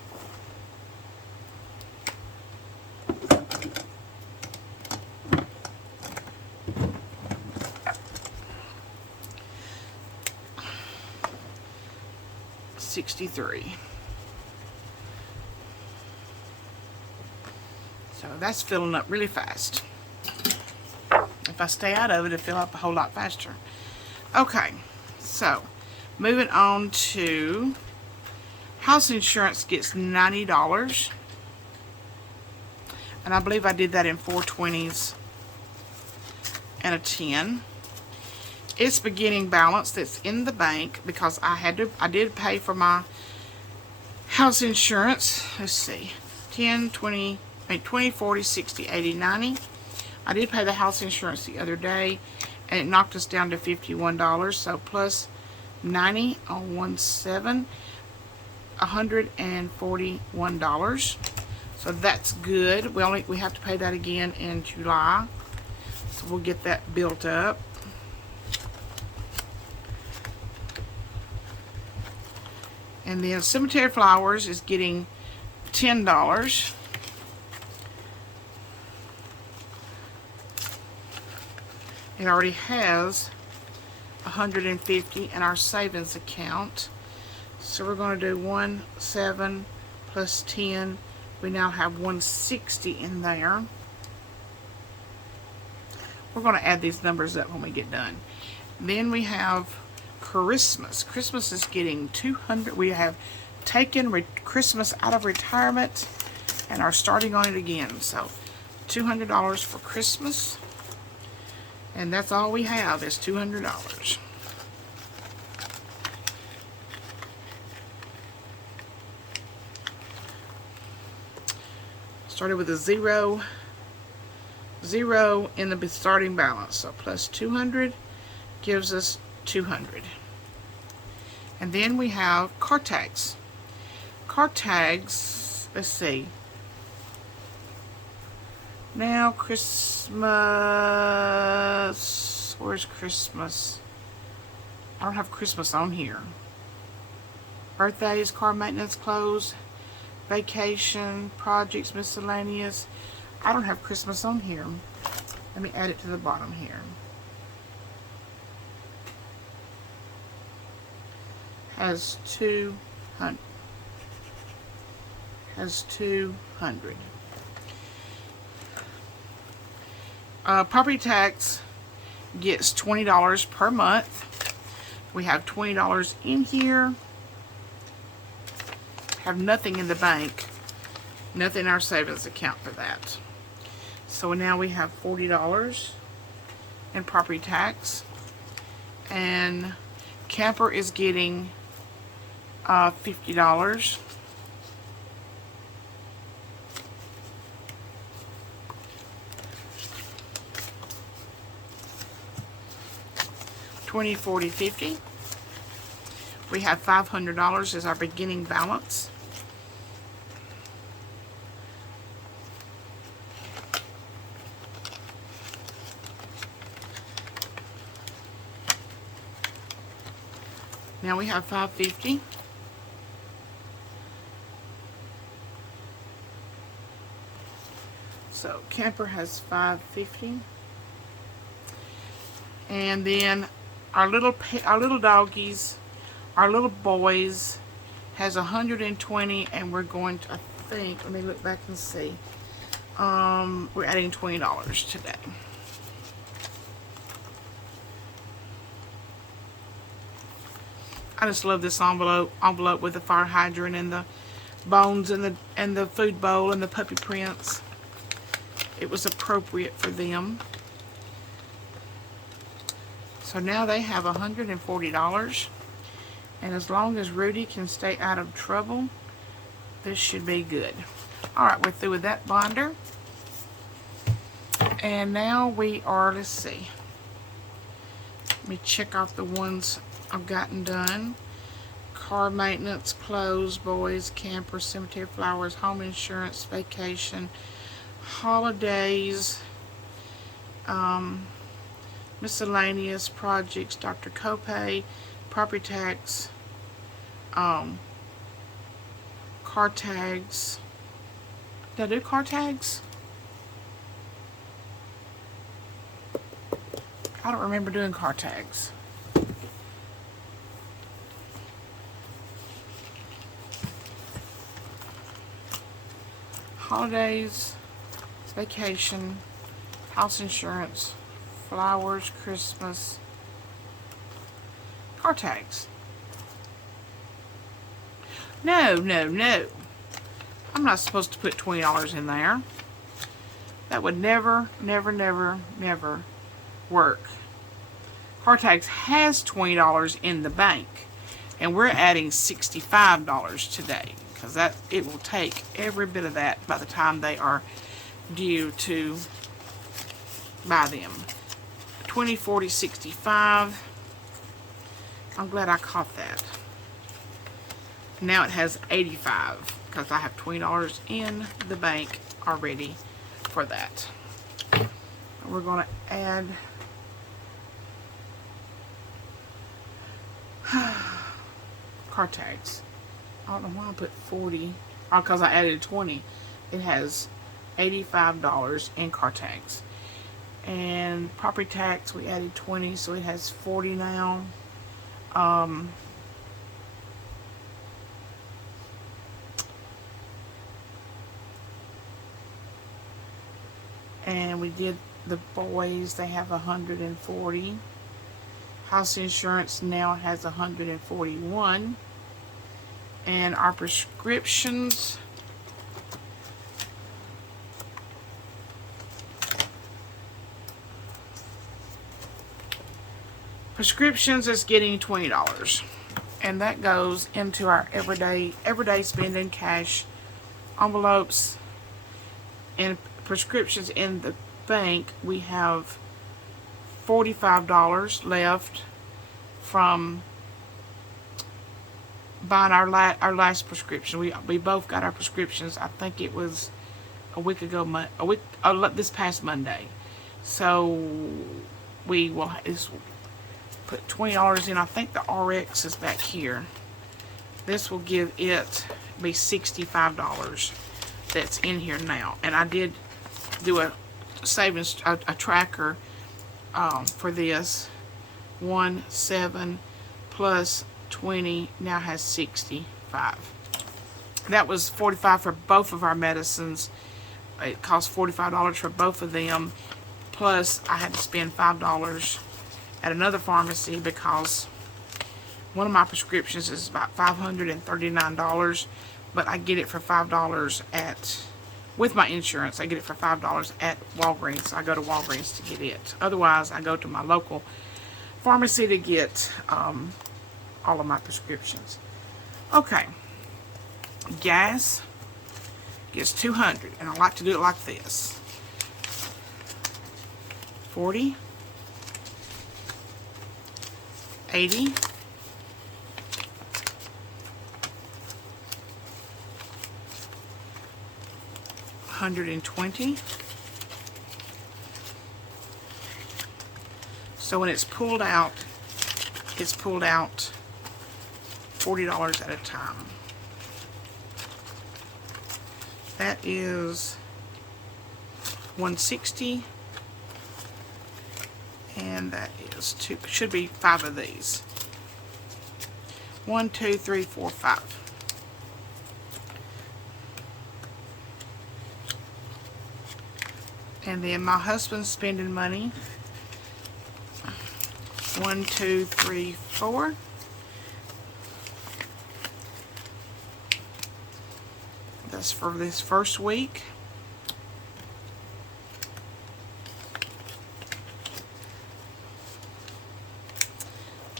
$63. So that's filling up really fast. If I stay out of it, it'll fill up a whole lot faster. Okay, so moving on to house insurance gets $90. And I believe I did that in 4 20s and a 10. It's beginning balance that's in the bank because I did pay for my house insurance. Let's see, 10, 20, 20, 40, 60, 80, 90. I did pay the house insurance the other day, and it knocked us down to $51. So plus 90 on 17, $141. So that's good. We have to pay that again in July, so we'll get that built up. And then cemetery flowers is getting $10. It already has $150 in our savings account. So we're going to do 17 plus 10. We now have $160 in there. We're going to add these numbers up when we get done. Then we have Christmas. Christmas is getting $200. We have taken Christmas out of retirement and are starting on it again. So $200 for Christmas. And that's all we have is $200. Started with a zero in the starting balance. So plus 200 gives us 200. And then we have car tags. Car tags, let's see. Now Christmas. Where's Christmas? I don't have Christmas on here. Birthdays, car maintenance, clothes, vacation, projects, miscellaneous. I don't have Christmas on here. Let me add it to the bottom here. Has 200. Has 200. Property tax gets $20 per month. We have $20 in here. Have nothing in the bank. Nothing in our savings account for that. So now we have $40 in property tax. And camper is getting $50. $20, $40, $50. We have $500 as our beginning balance. Now we have $550. So camper has $550. And then our little doggies, our little boys has $120, and we're going to, I think, let me look back and see. We're adding $20 today. I just love this envelope with the fire hydrant and the bones and the food bowl and the puppy prints. It was appropriate for them. So now they have $140. And as long as Rudy can stay out of trouble, this should be good. Alright, we're through with that binder. And now we are, let's see. Let me check off the ones I've gotten done. Car maintenance, clothes, boys, camper, cemetery, flowers, home insurance, vacation, holidays, miscellaneous, projects, Dr. Copay, property tax, car tags. Did I do car tags? I don't remember doing car tags. Holidays, vacation, house insurance, flowers, Christmas, car tags. No. I'm not supposed to put $20 in there. That would never work. Car tags has $20 in the bank, and we're adding $65 today, because it will take every bit of that by the time they are due to buy them. 20, 40, 65. I'm glad I caught that. Now it has 85 because I have $20 in the bank already for that. We're going to add car tags. I don't know why I put 40. Oh, because I added 20. It has $85 in car tags. And property tax, we added 20, so it has 40 now. And we did the boys, they have 140. House insurance now has 141. And our prescriptions, is getting $20, and that goes into our everyday spending cash envelopes. And prescriptions in the bank, we have $45 left from buying our last prescription. We both got our prescriptions. I think it was a week ago, this past Monday. So we will put $20 in. I think the RX is back here. This will give it be $65 that's in here now. And I did do a savings, a tracker for this. 7 plus 20 now has 65. That was $45 for both of our medicines. It cost $45 for both of them. Plus, I had to spend $5 at another pharmacy because one of my prescriptions is about $539, but I get it for $5 with my insurance. I get it for $5 at Walgreens. So I go to Walgreens to get it. Otherwise, I go to my local pharmacy to get all of my prescriptions. Okay. Gas gets $200, and I like to do it like this. 40, 80, 120. So when it's pulled out $40 at a time. That is 160, and that is two. Should be 5 of these. 1, 2, 3, 4, 5. And then my husband's spending money. 1, 2, 3, 4. That's for this first week.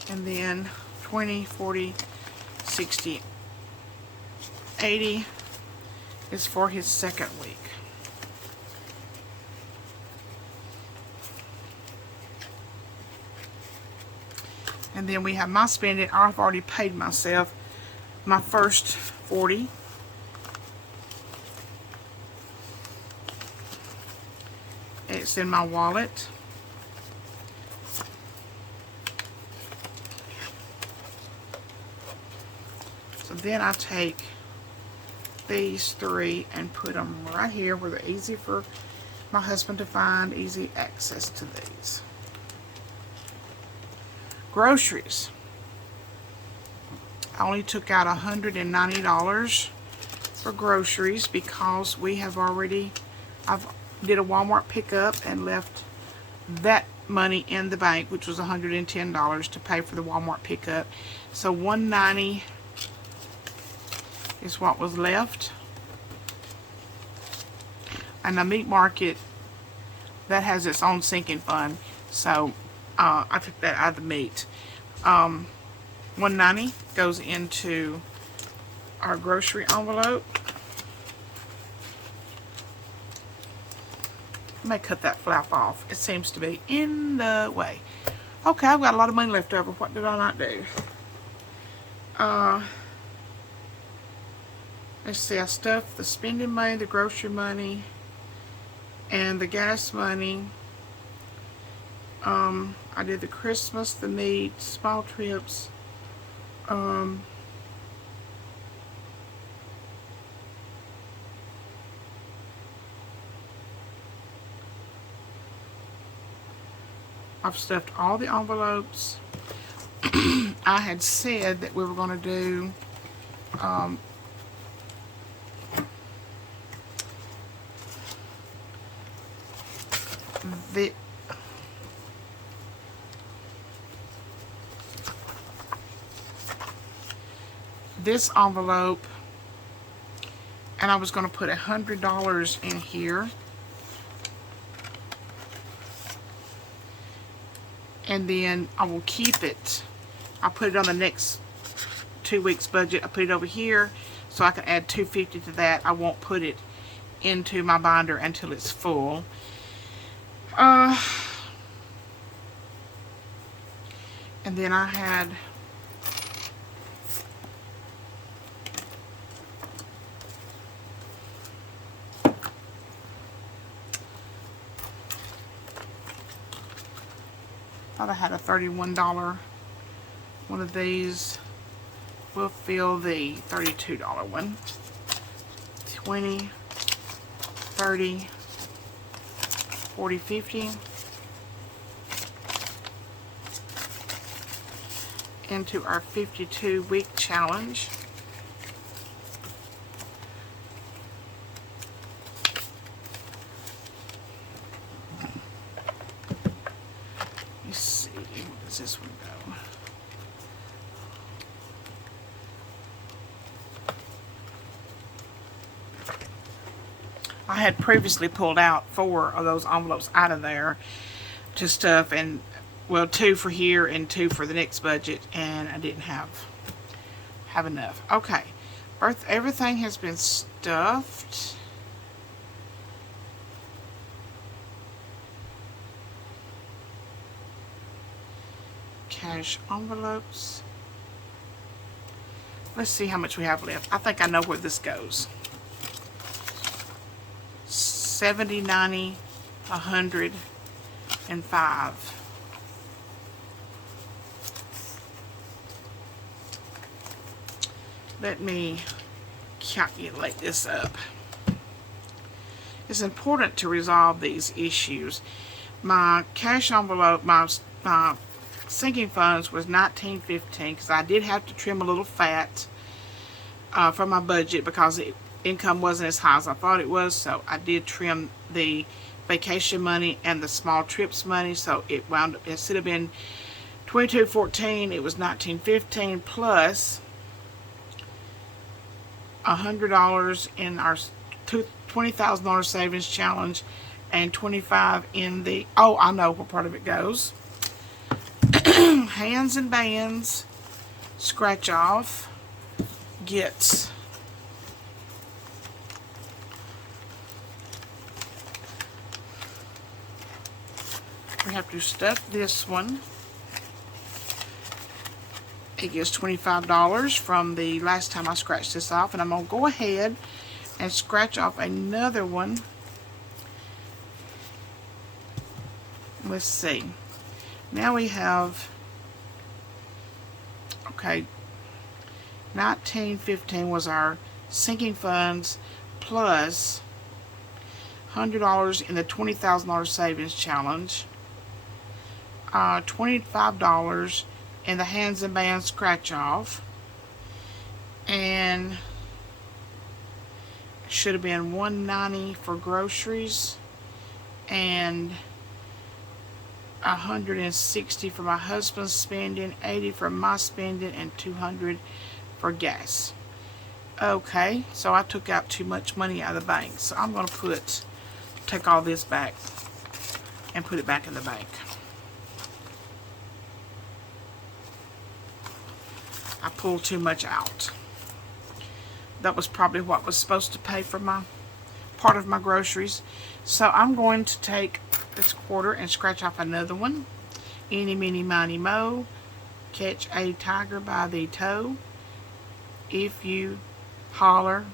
And then 20, 40, 60, 80 is for his second week. And then we have my spending. I've already paid myself my first 40. It's in my wallet. So then I take these 3 and put them right here where they're easy for my husband to find, easy access to these. Groceries. I only took out $190 for groceries because we have already, I've did a Walmart pickup and left that money in the bank, which was $110 to pay for the Walmart pickup. So $190 is what was left. And the meat market, that has its own sinking fund, so I took that out of the meat. $190 goes into our grocery envelope. I may cut that flap off. It seems to be in the way. Okay, I've got a lot of money left over. What did I not do? Let's see, I stuffed the spending money, the grocery money, and the gas money. I did the Christmas, the meat, small trips. I've stuffed all the envelopes. I had said that we were going to do this envelope, and I was going to put $100 in here, and then I will keep it. I'll put it on the next 2 weeks budget. I put it over here so I can add $250 to that. I won't put it into my binder until it's full. And then I had Thought I had a $31 one of these. We'll fill the $32 one. 20, 30, 40, 50. Into our 52-week challenge. Let's see, where does this one go? I had previously pulled out 4 of those envelopes out of there to stuff, and well, 2 for here and 2 for the next budget, and I didn't have enough. Okay, everything has been stuffed. Cash envelopes. Let's see how much we have left. I think I know where this goes. 70, 90, 100, and 5. Let me calculate this up. It's important to resolve these issues. My cash envelope, my sinking funds was $19.15 because I did have to trim a little fat from my budget because income wasn't as high as I thought it was. So I did trim the vacation money and the small trips money. So it wound up, instead of being $22.14, it was $19.15 plus $100 in our $20,000 savings challenge and $25 in the, oh, I know where part of it goes. Hands and bands, scratch off, gets we have to stuff this one. It gives $25 from the last time I scratched this off, and I'm going to go ahead and scratch off another one. Let's see. Now we have, okay, $19.15 was our sinking funds plus $100 in the $20,000 savings challenge, $25 in the hands and bands scratch off, and should have been $190 for groceries and $160 for my husband's spending, $80 for my spending, and $200 for gas. Okay, so I took out too much money out of the bank, so I'm going to take all this back and put it back in the bank. I pulled too much out. That was probably what was supposed to pay for my part of my groceries. So I'm going to take this quarter and scratch off another one. Eeny, meeny, miny, mo. Catch a tiger by the toe. If you holler,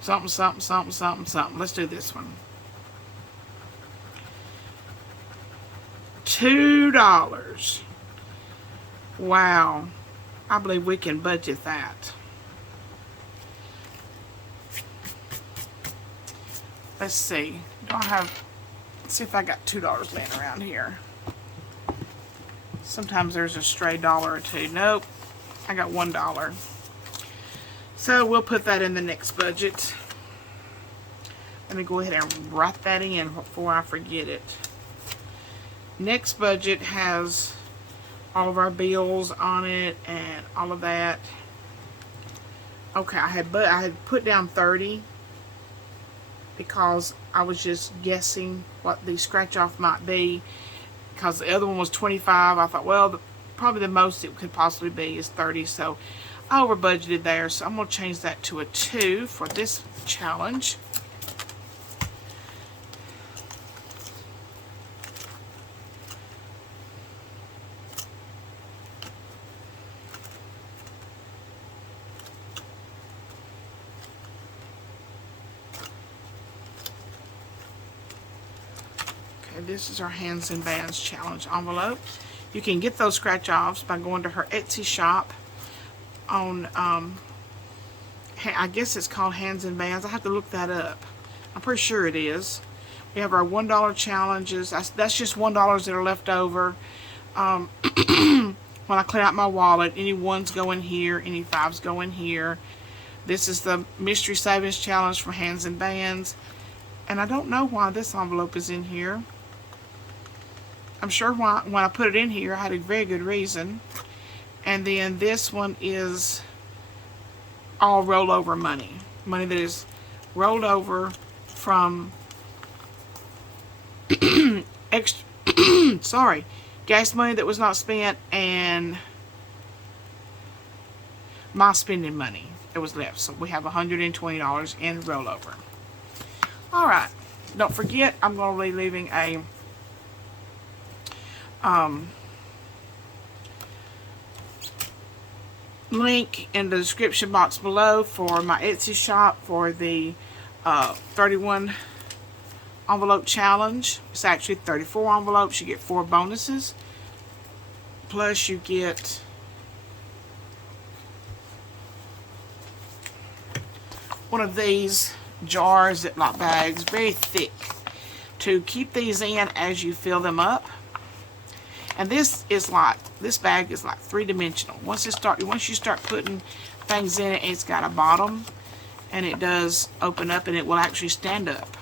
something, something, something, something, something. Let's do this one. $2. Wow. I believe we can budget that. Let's see. Let's see if I got $2 laying around here. Sometimes there's a stray dollar or two. Nope. I got $1. So we'll put that in the next budget. Let me go ahead and write that in before I forget it. Next budget has all of our bills on it and all of that. Okay, I had put down 30 because I was just guessing what the scratch off might be, because the other one was 25. I thought, well, probably the most it could possibly be is 30, so I over budgeted there. So I'm going to change that to a 2 for this challenge. This is our hands and bands challenge envelope. You can get those scratch offs by going to her Etsy shop on, I guess it's called Hands and Bands. I have to look that up. I'm pretty sure it is. We have our $1 challenges. That's just $1 that are left over. When I clean out my wallet, any ones go in here, any fives go in here. This is the Mystery Savings Challenge from Hands and Bands. And I don't know why this envelope is in here. I'm sure when I put it in here, I had a very good reason. And then this one is all rollover money. Money that is rolled over from extra, sorry, gas money that was not spent and my spending money that was left. So we have $120 in rollover. Alright, don't forget, I'm going to be leaving a link in the description box below for my Etsy shop for the 31 envelope challenge. It's actually 34 envelopes. You get 4 bonuses. Plus you get one of these jars, Ziploc bags, very thick, to keep these in as you fill them up. And this bag is like 3-dimensional. Once you start putting things in it, it's got a bottom, and it does open up, and it will actually stand up,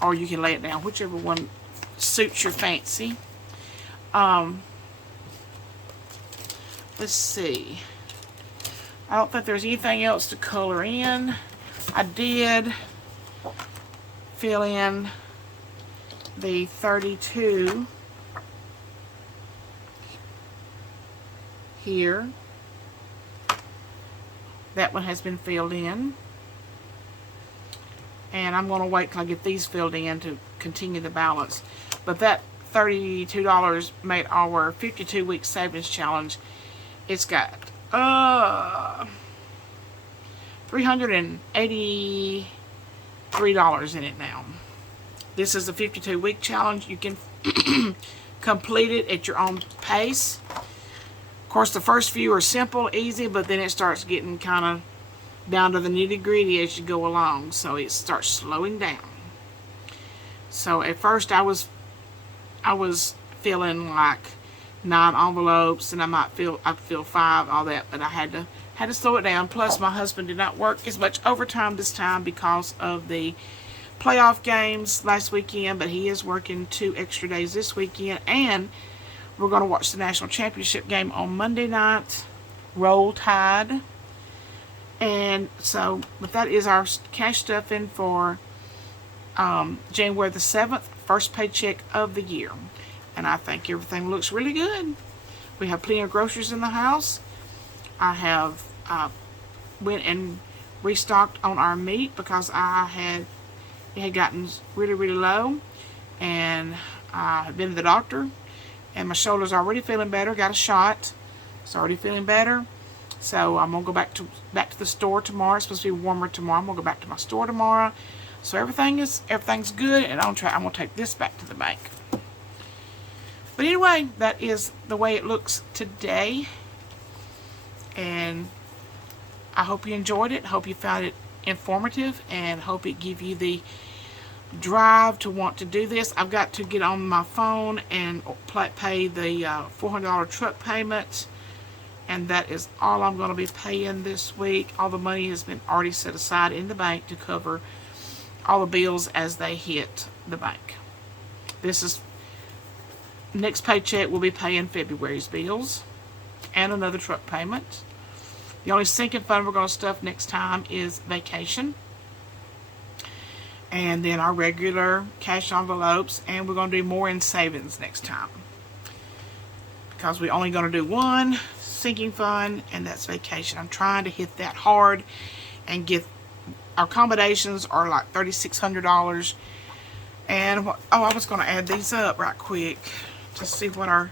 or you can lay it down, whichever one suits your fancy. Let's see. I don't think there's anything else to color in. I did fill in the 32 here. That one has been filled in. And I'm going to wait till I get these filled in to continue the balance. But that $32 made our 52-week savings challenge. It's got $383 in it now. This is a 52-week challenge. You can complete it at your own pace. Of course, the first few are simple, easy, but then it starts getting kind of down to the nitty-gritty as you go along. So it starts slowing down. So at first I was feeling like 9 envelopes, and I'd feel 5, all that, but I had to slow it down. Plus, my husband did not work as much overtime this time because of the playoff games last weekend, but he is working 2 extra days this weekend, and we're going to watch the national championship game on Monday night. Roll Tide. And so, but that is our cash stuffing for January the 7th, first paycheck of the year. And I think everything looks really good. We have plenty of groceries in the house. I have went and restocked on our meat because it had gotten really, really low. And I have been to the doctor. And my shoulder's already feeling better. Got a shot. It's already feeling better. So I'm going to go back to the store tomorrow. It's supposed to be warmer tomorrow. I'm going to go back to my store tomorrow. So everything's good. And I'm going to take this back to the bank. But anyway, that is the way it looks today. And I hope you enjoyed it. Hope you found it informative. And hope it gave you the drive to want to do this. I've got to get on my phone and pay the $400 truck payment. And that is all I'm going to be paying this week. All the money has been already set aside in the bank to cover all the bills as they hit the bank. Next paycheck will be paying February's bills and another truck payment. The only sinking fund we're going to stuff next time is vacation. And then our regular cash envelopes. And we're going to do more in savings next time. Because we're only going to do one sinking fund, and that's vacation. I'm trying to hit that hard and get our accommodations are like $3,600. And I was going to add these up right quick to see what our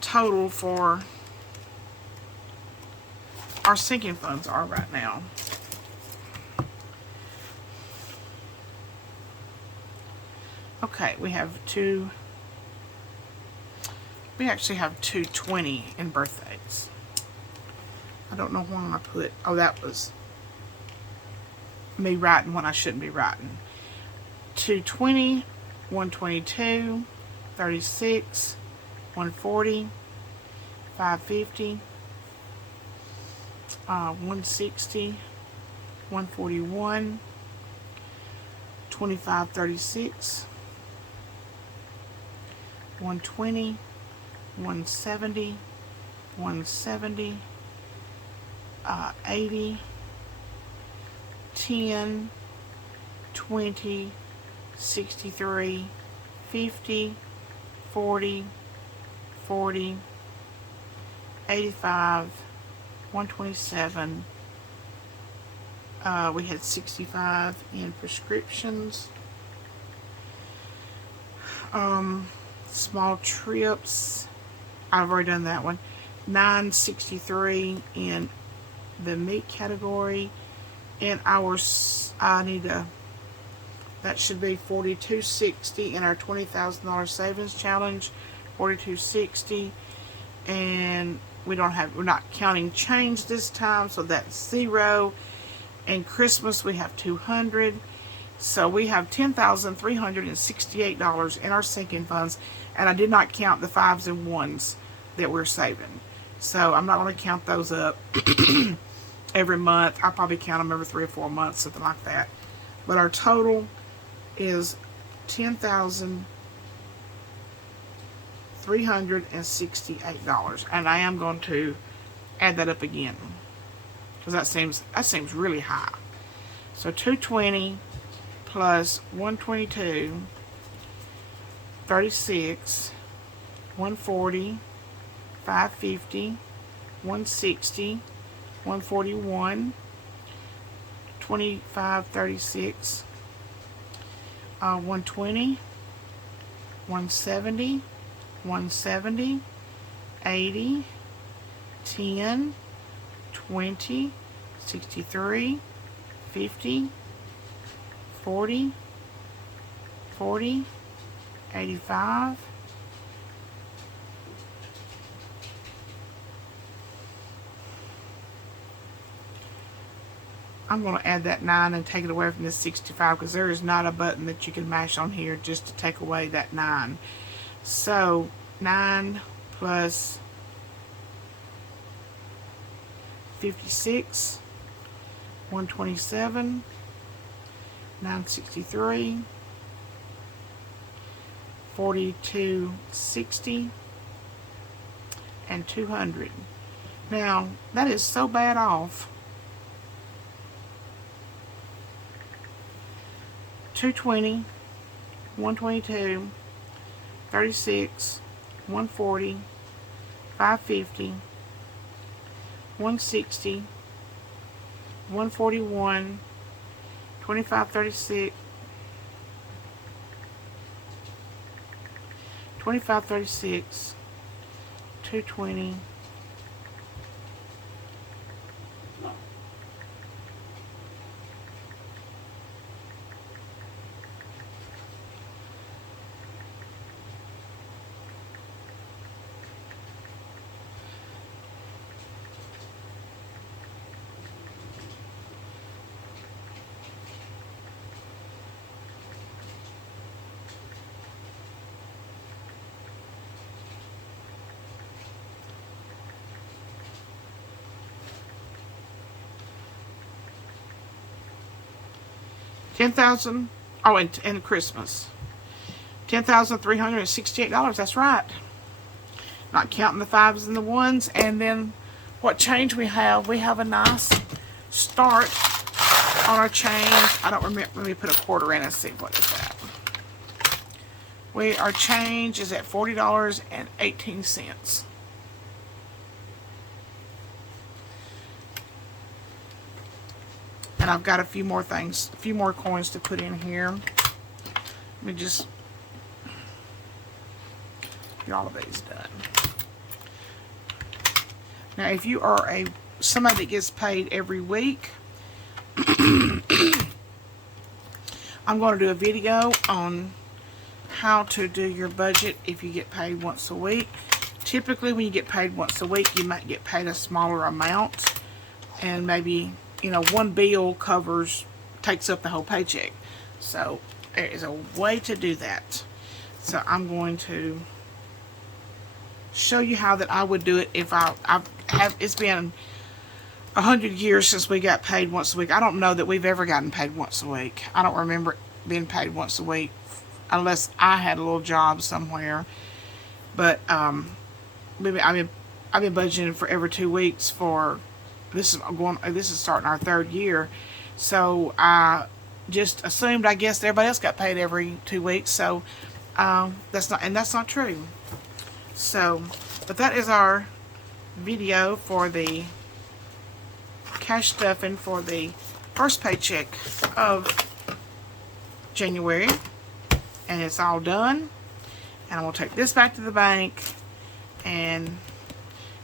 total for our sinking funds are right now. Okay, we have We actually have 220 in birthdays. I don't know why I put, oh, that was me writing when I shouldn't be writing. 220, 122, 36, 140, 550, 160, 141, 2536, 120, 170, 170, 80, 10, 20, 63, 50, 40, 40, 85, 127. We had 65 in prescriptions. Small trips, I've already done that one. 963 in the meat category. And that should be 4260 in our $20,000 savings challenge. 4260, and we're not counting change this time, so that's 0. And Christmas we have 200, so we have $10,368 in our sinking funds, and I did not count the 5s and 1s that we're saving, so I'm not going to count those up every month. I'll probably count them every 3 or 4 months, something like that. But our total is $10,368, and I am going to add that up again because that seems really high. So 220 plus 122, 36, 140, 550, 160, 141, 2536, 120, 170, 170, 80, 10, 20, 63, 50, 40, 40, 85, I'm going to add that 9 and take it away from this 65 because there is not a button that you can mash on here just to take away that 9. So 9 plus 56, 127, 963, 4260, and 200. Now that is so bad off. 220, 122, 36, 140, 550, 160, 141, 2536, 2536, 220, $10,000. Oh, and Christmas. $10,368. That's right. Not counting the 5s and the 1s. And then what change we have a nice start on our change. I don't remember. Let me put a quarter in and see what is that. Our change is at $40.18. And I've got a few more coins to put in here. Let me just get all of these done. Now, if you are somebody that gets paid every week, I'm going to do a video on how to do your budget if you get paid once a week. typically when you get paid once a week, you might get paid a smaller amount, and maybe, you know, one bill takes up the whole paycheck. So there is a way to do that. So I'm going to show you how that I would do it if it's been 100 years since we got paid once a week. I don't know that we've ever gotten paid once a week. I don't remember being paid once a week unless I had a little job somewhere. But I've been budgeting for every 2 weeks for this is starting our 3rd year. So I just assumed, I guess, everybody else got paid every 2 weeks. So that's not true. So, but that is our video for the cash stuffing for the first paycheck of January, and it's all done. And I'm going to take this back to the bank, and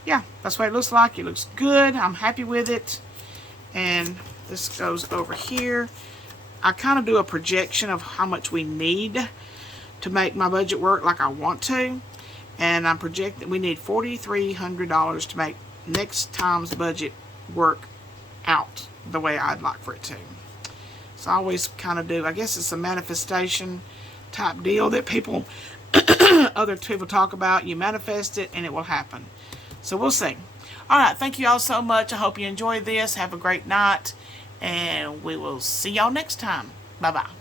yeah, that's what it looks like. It looks good. I'm happy with it. And this goes over here. I kind of do a projection of how much we need to make my budget work like I want to, and I'm projecting that we need $4,300 to make next time's budget work out the way I'd like for it to. So I always kind of do, I guess it's a manifestation type deal that other people talk about. You manifest it and it will happen. So we'll see. Alright, thank you all so much. I hope you enjoyed this. Have a great night, and we will see y'all next time. Bye bye.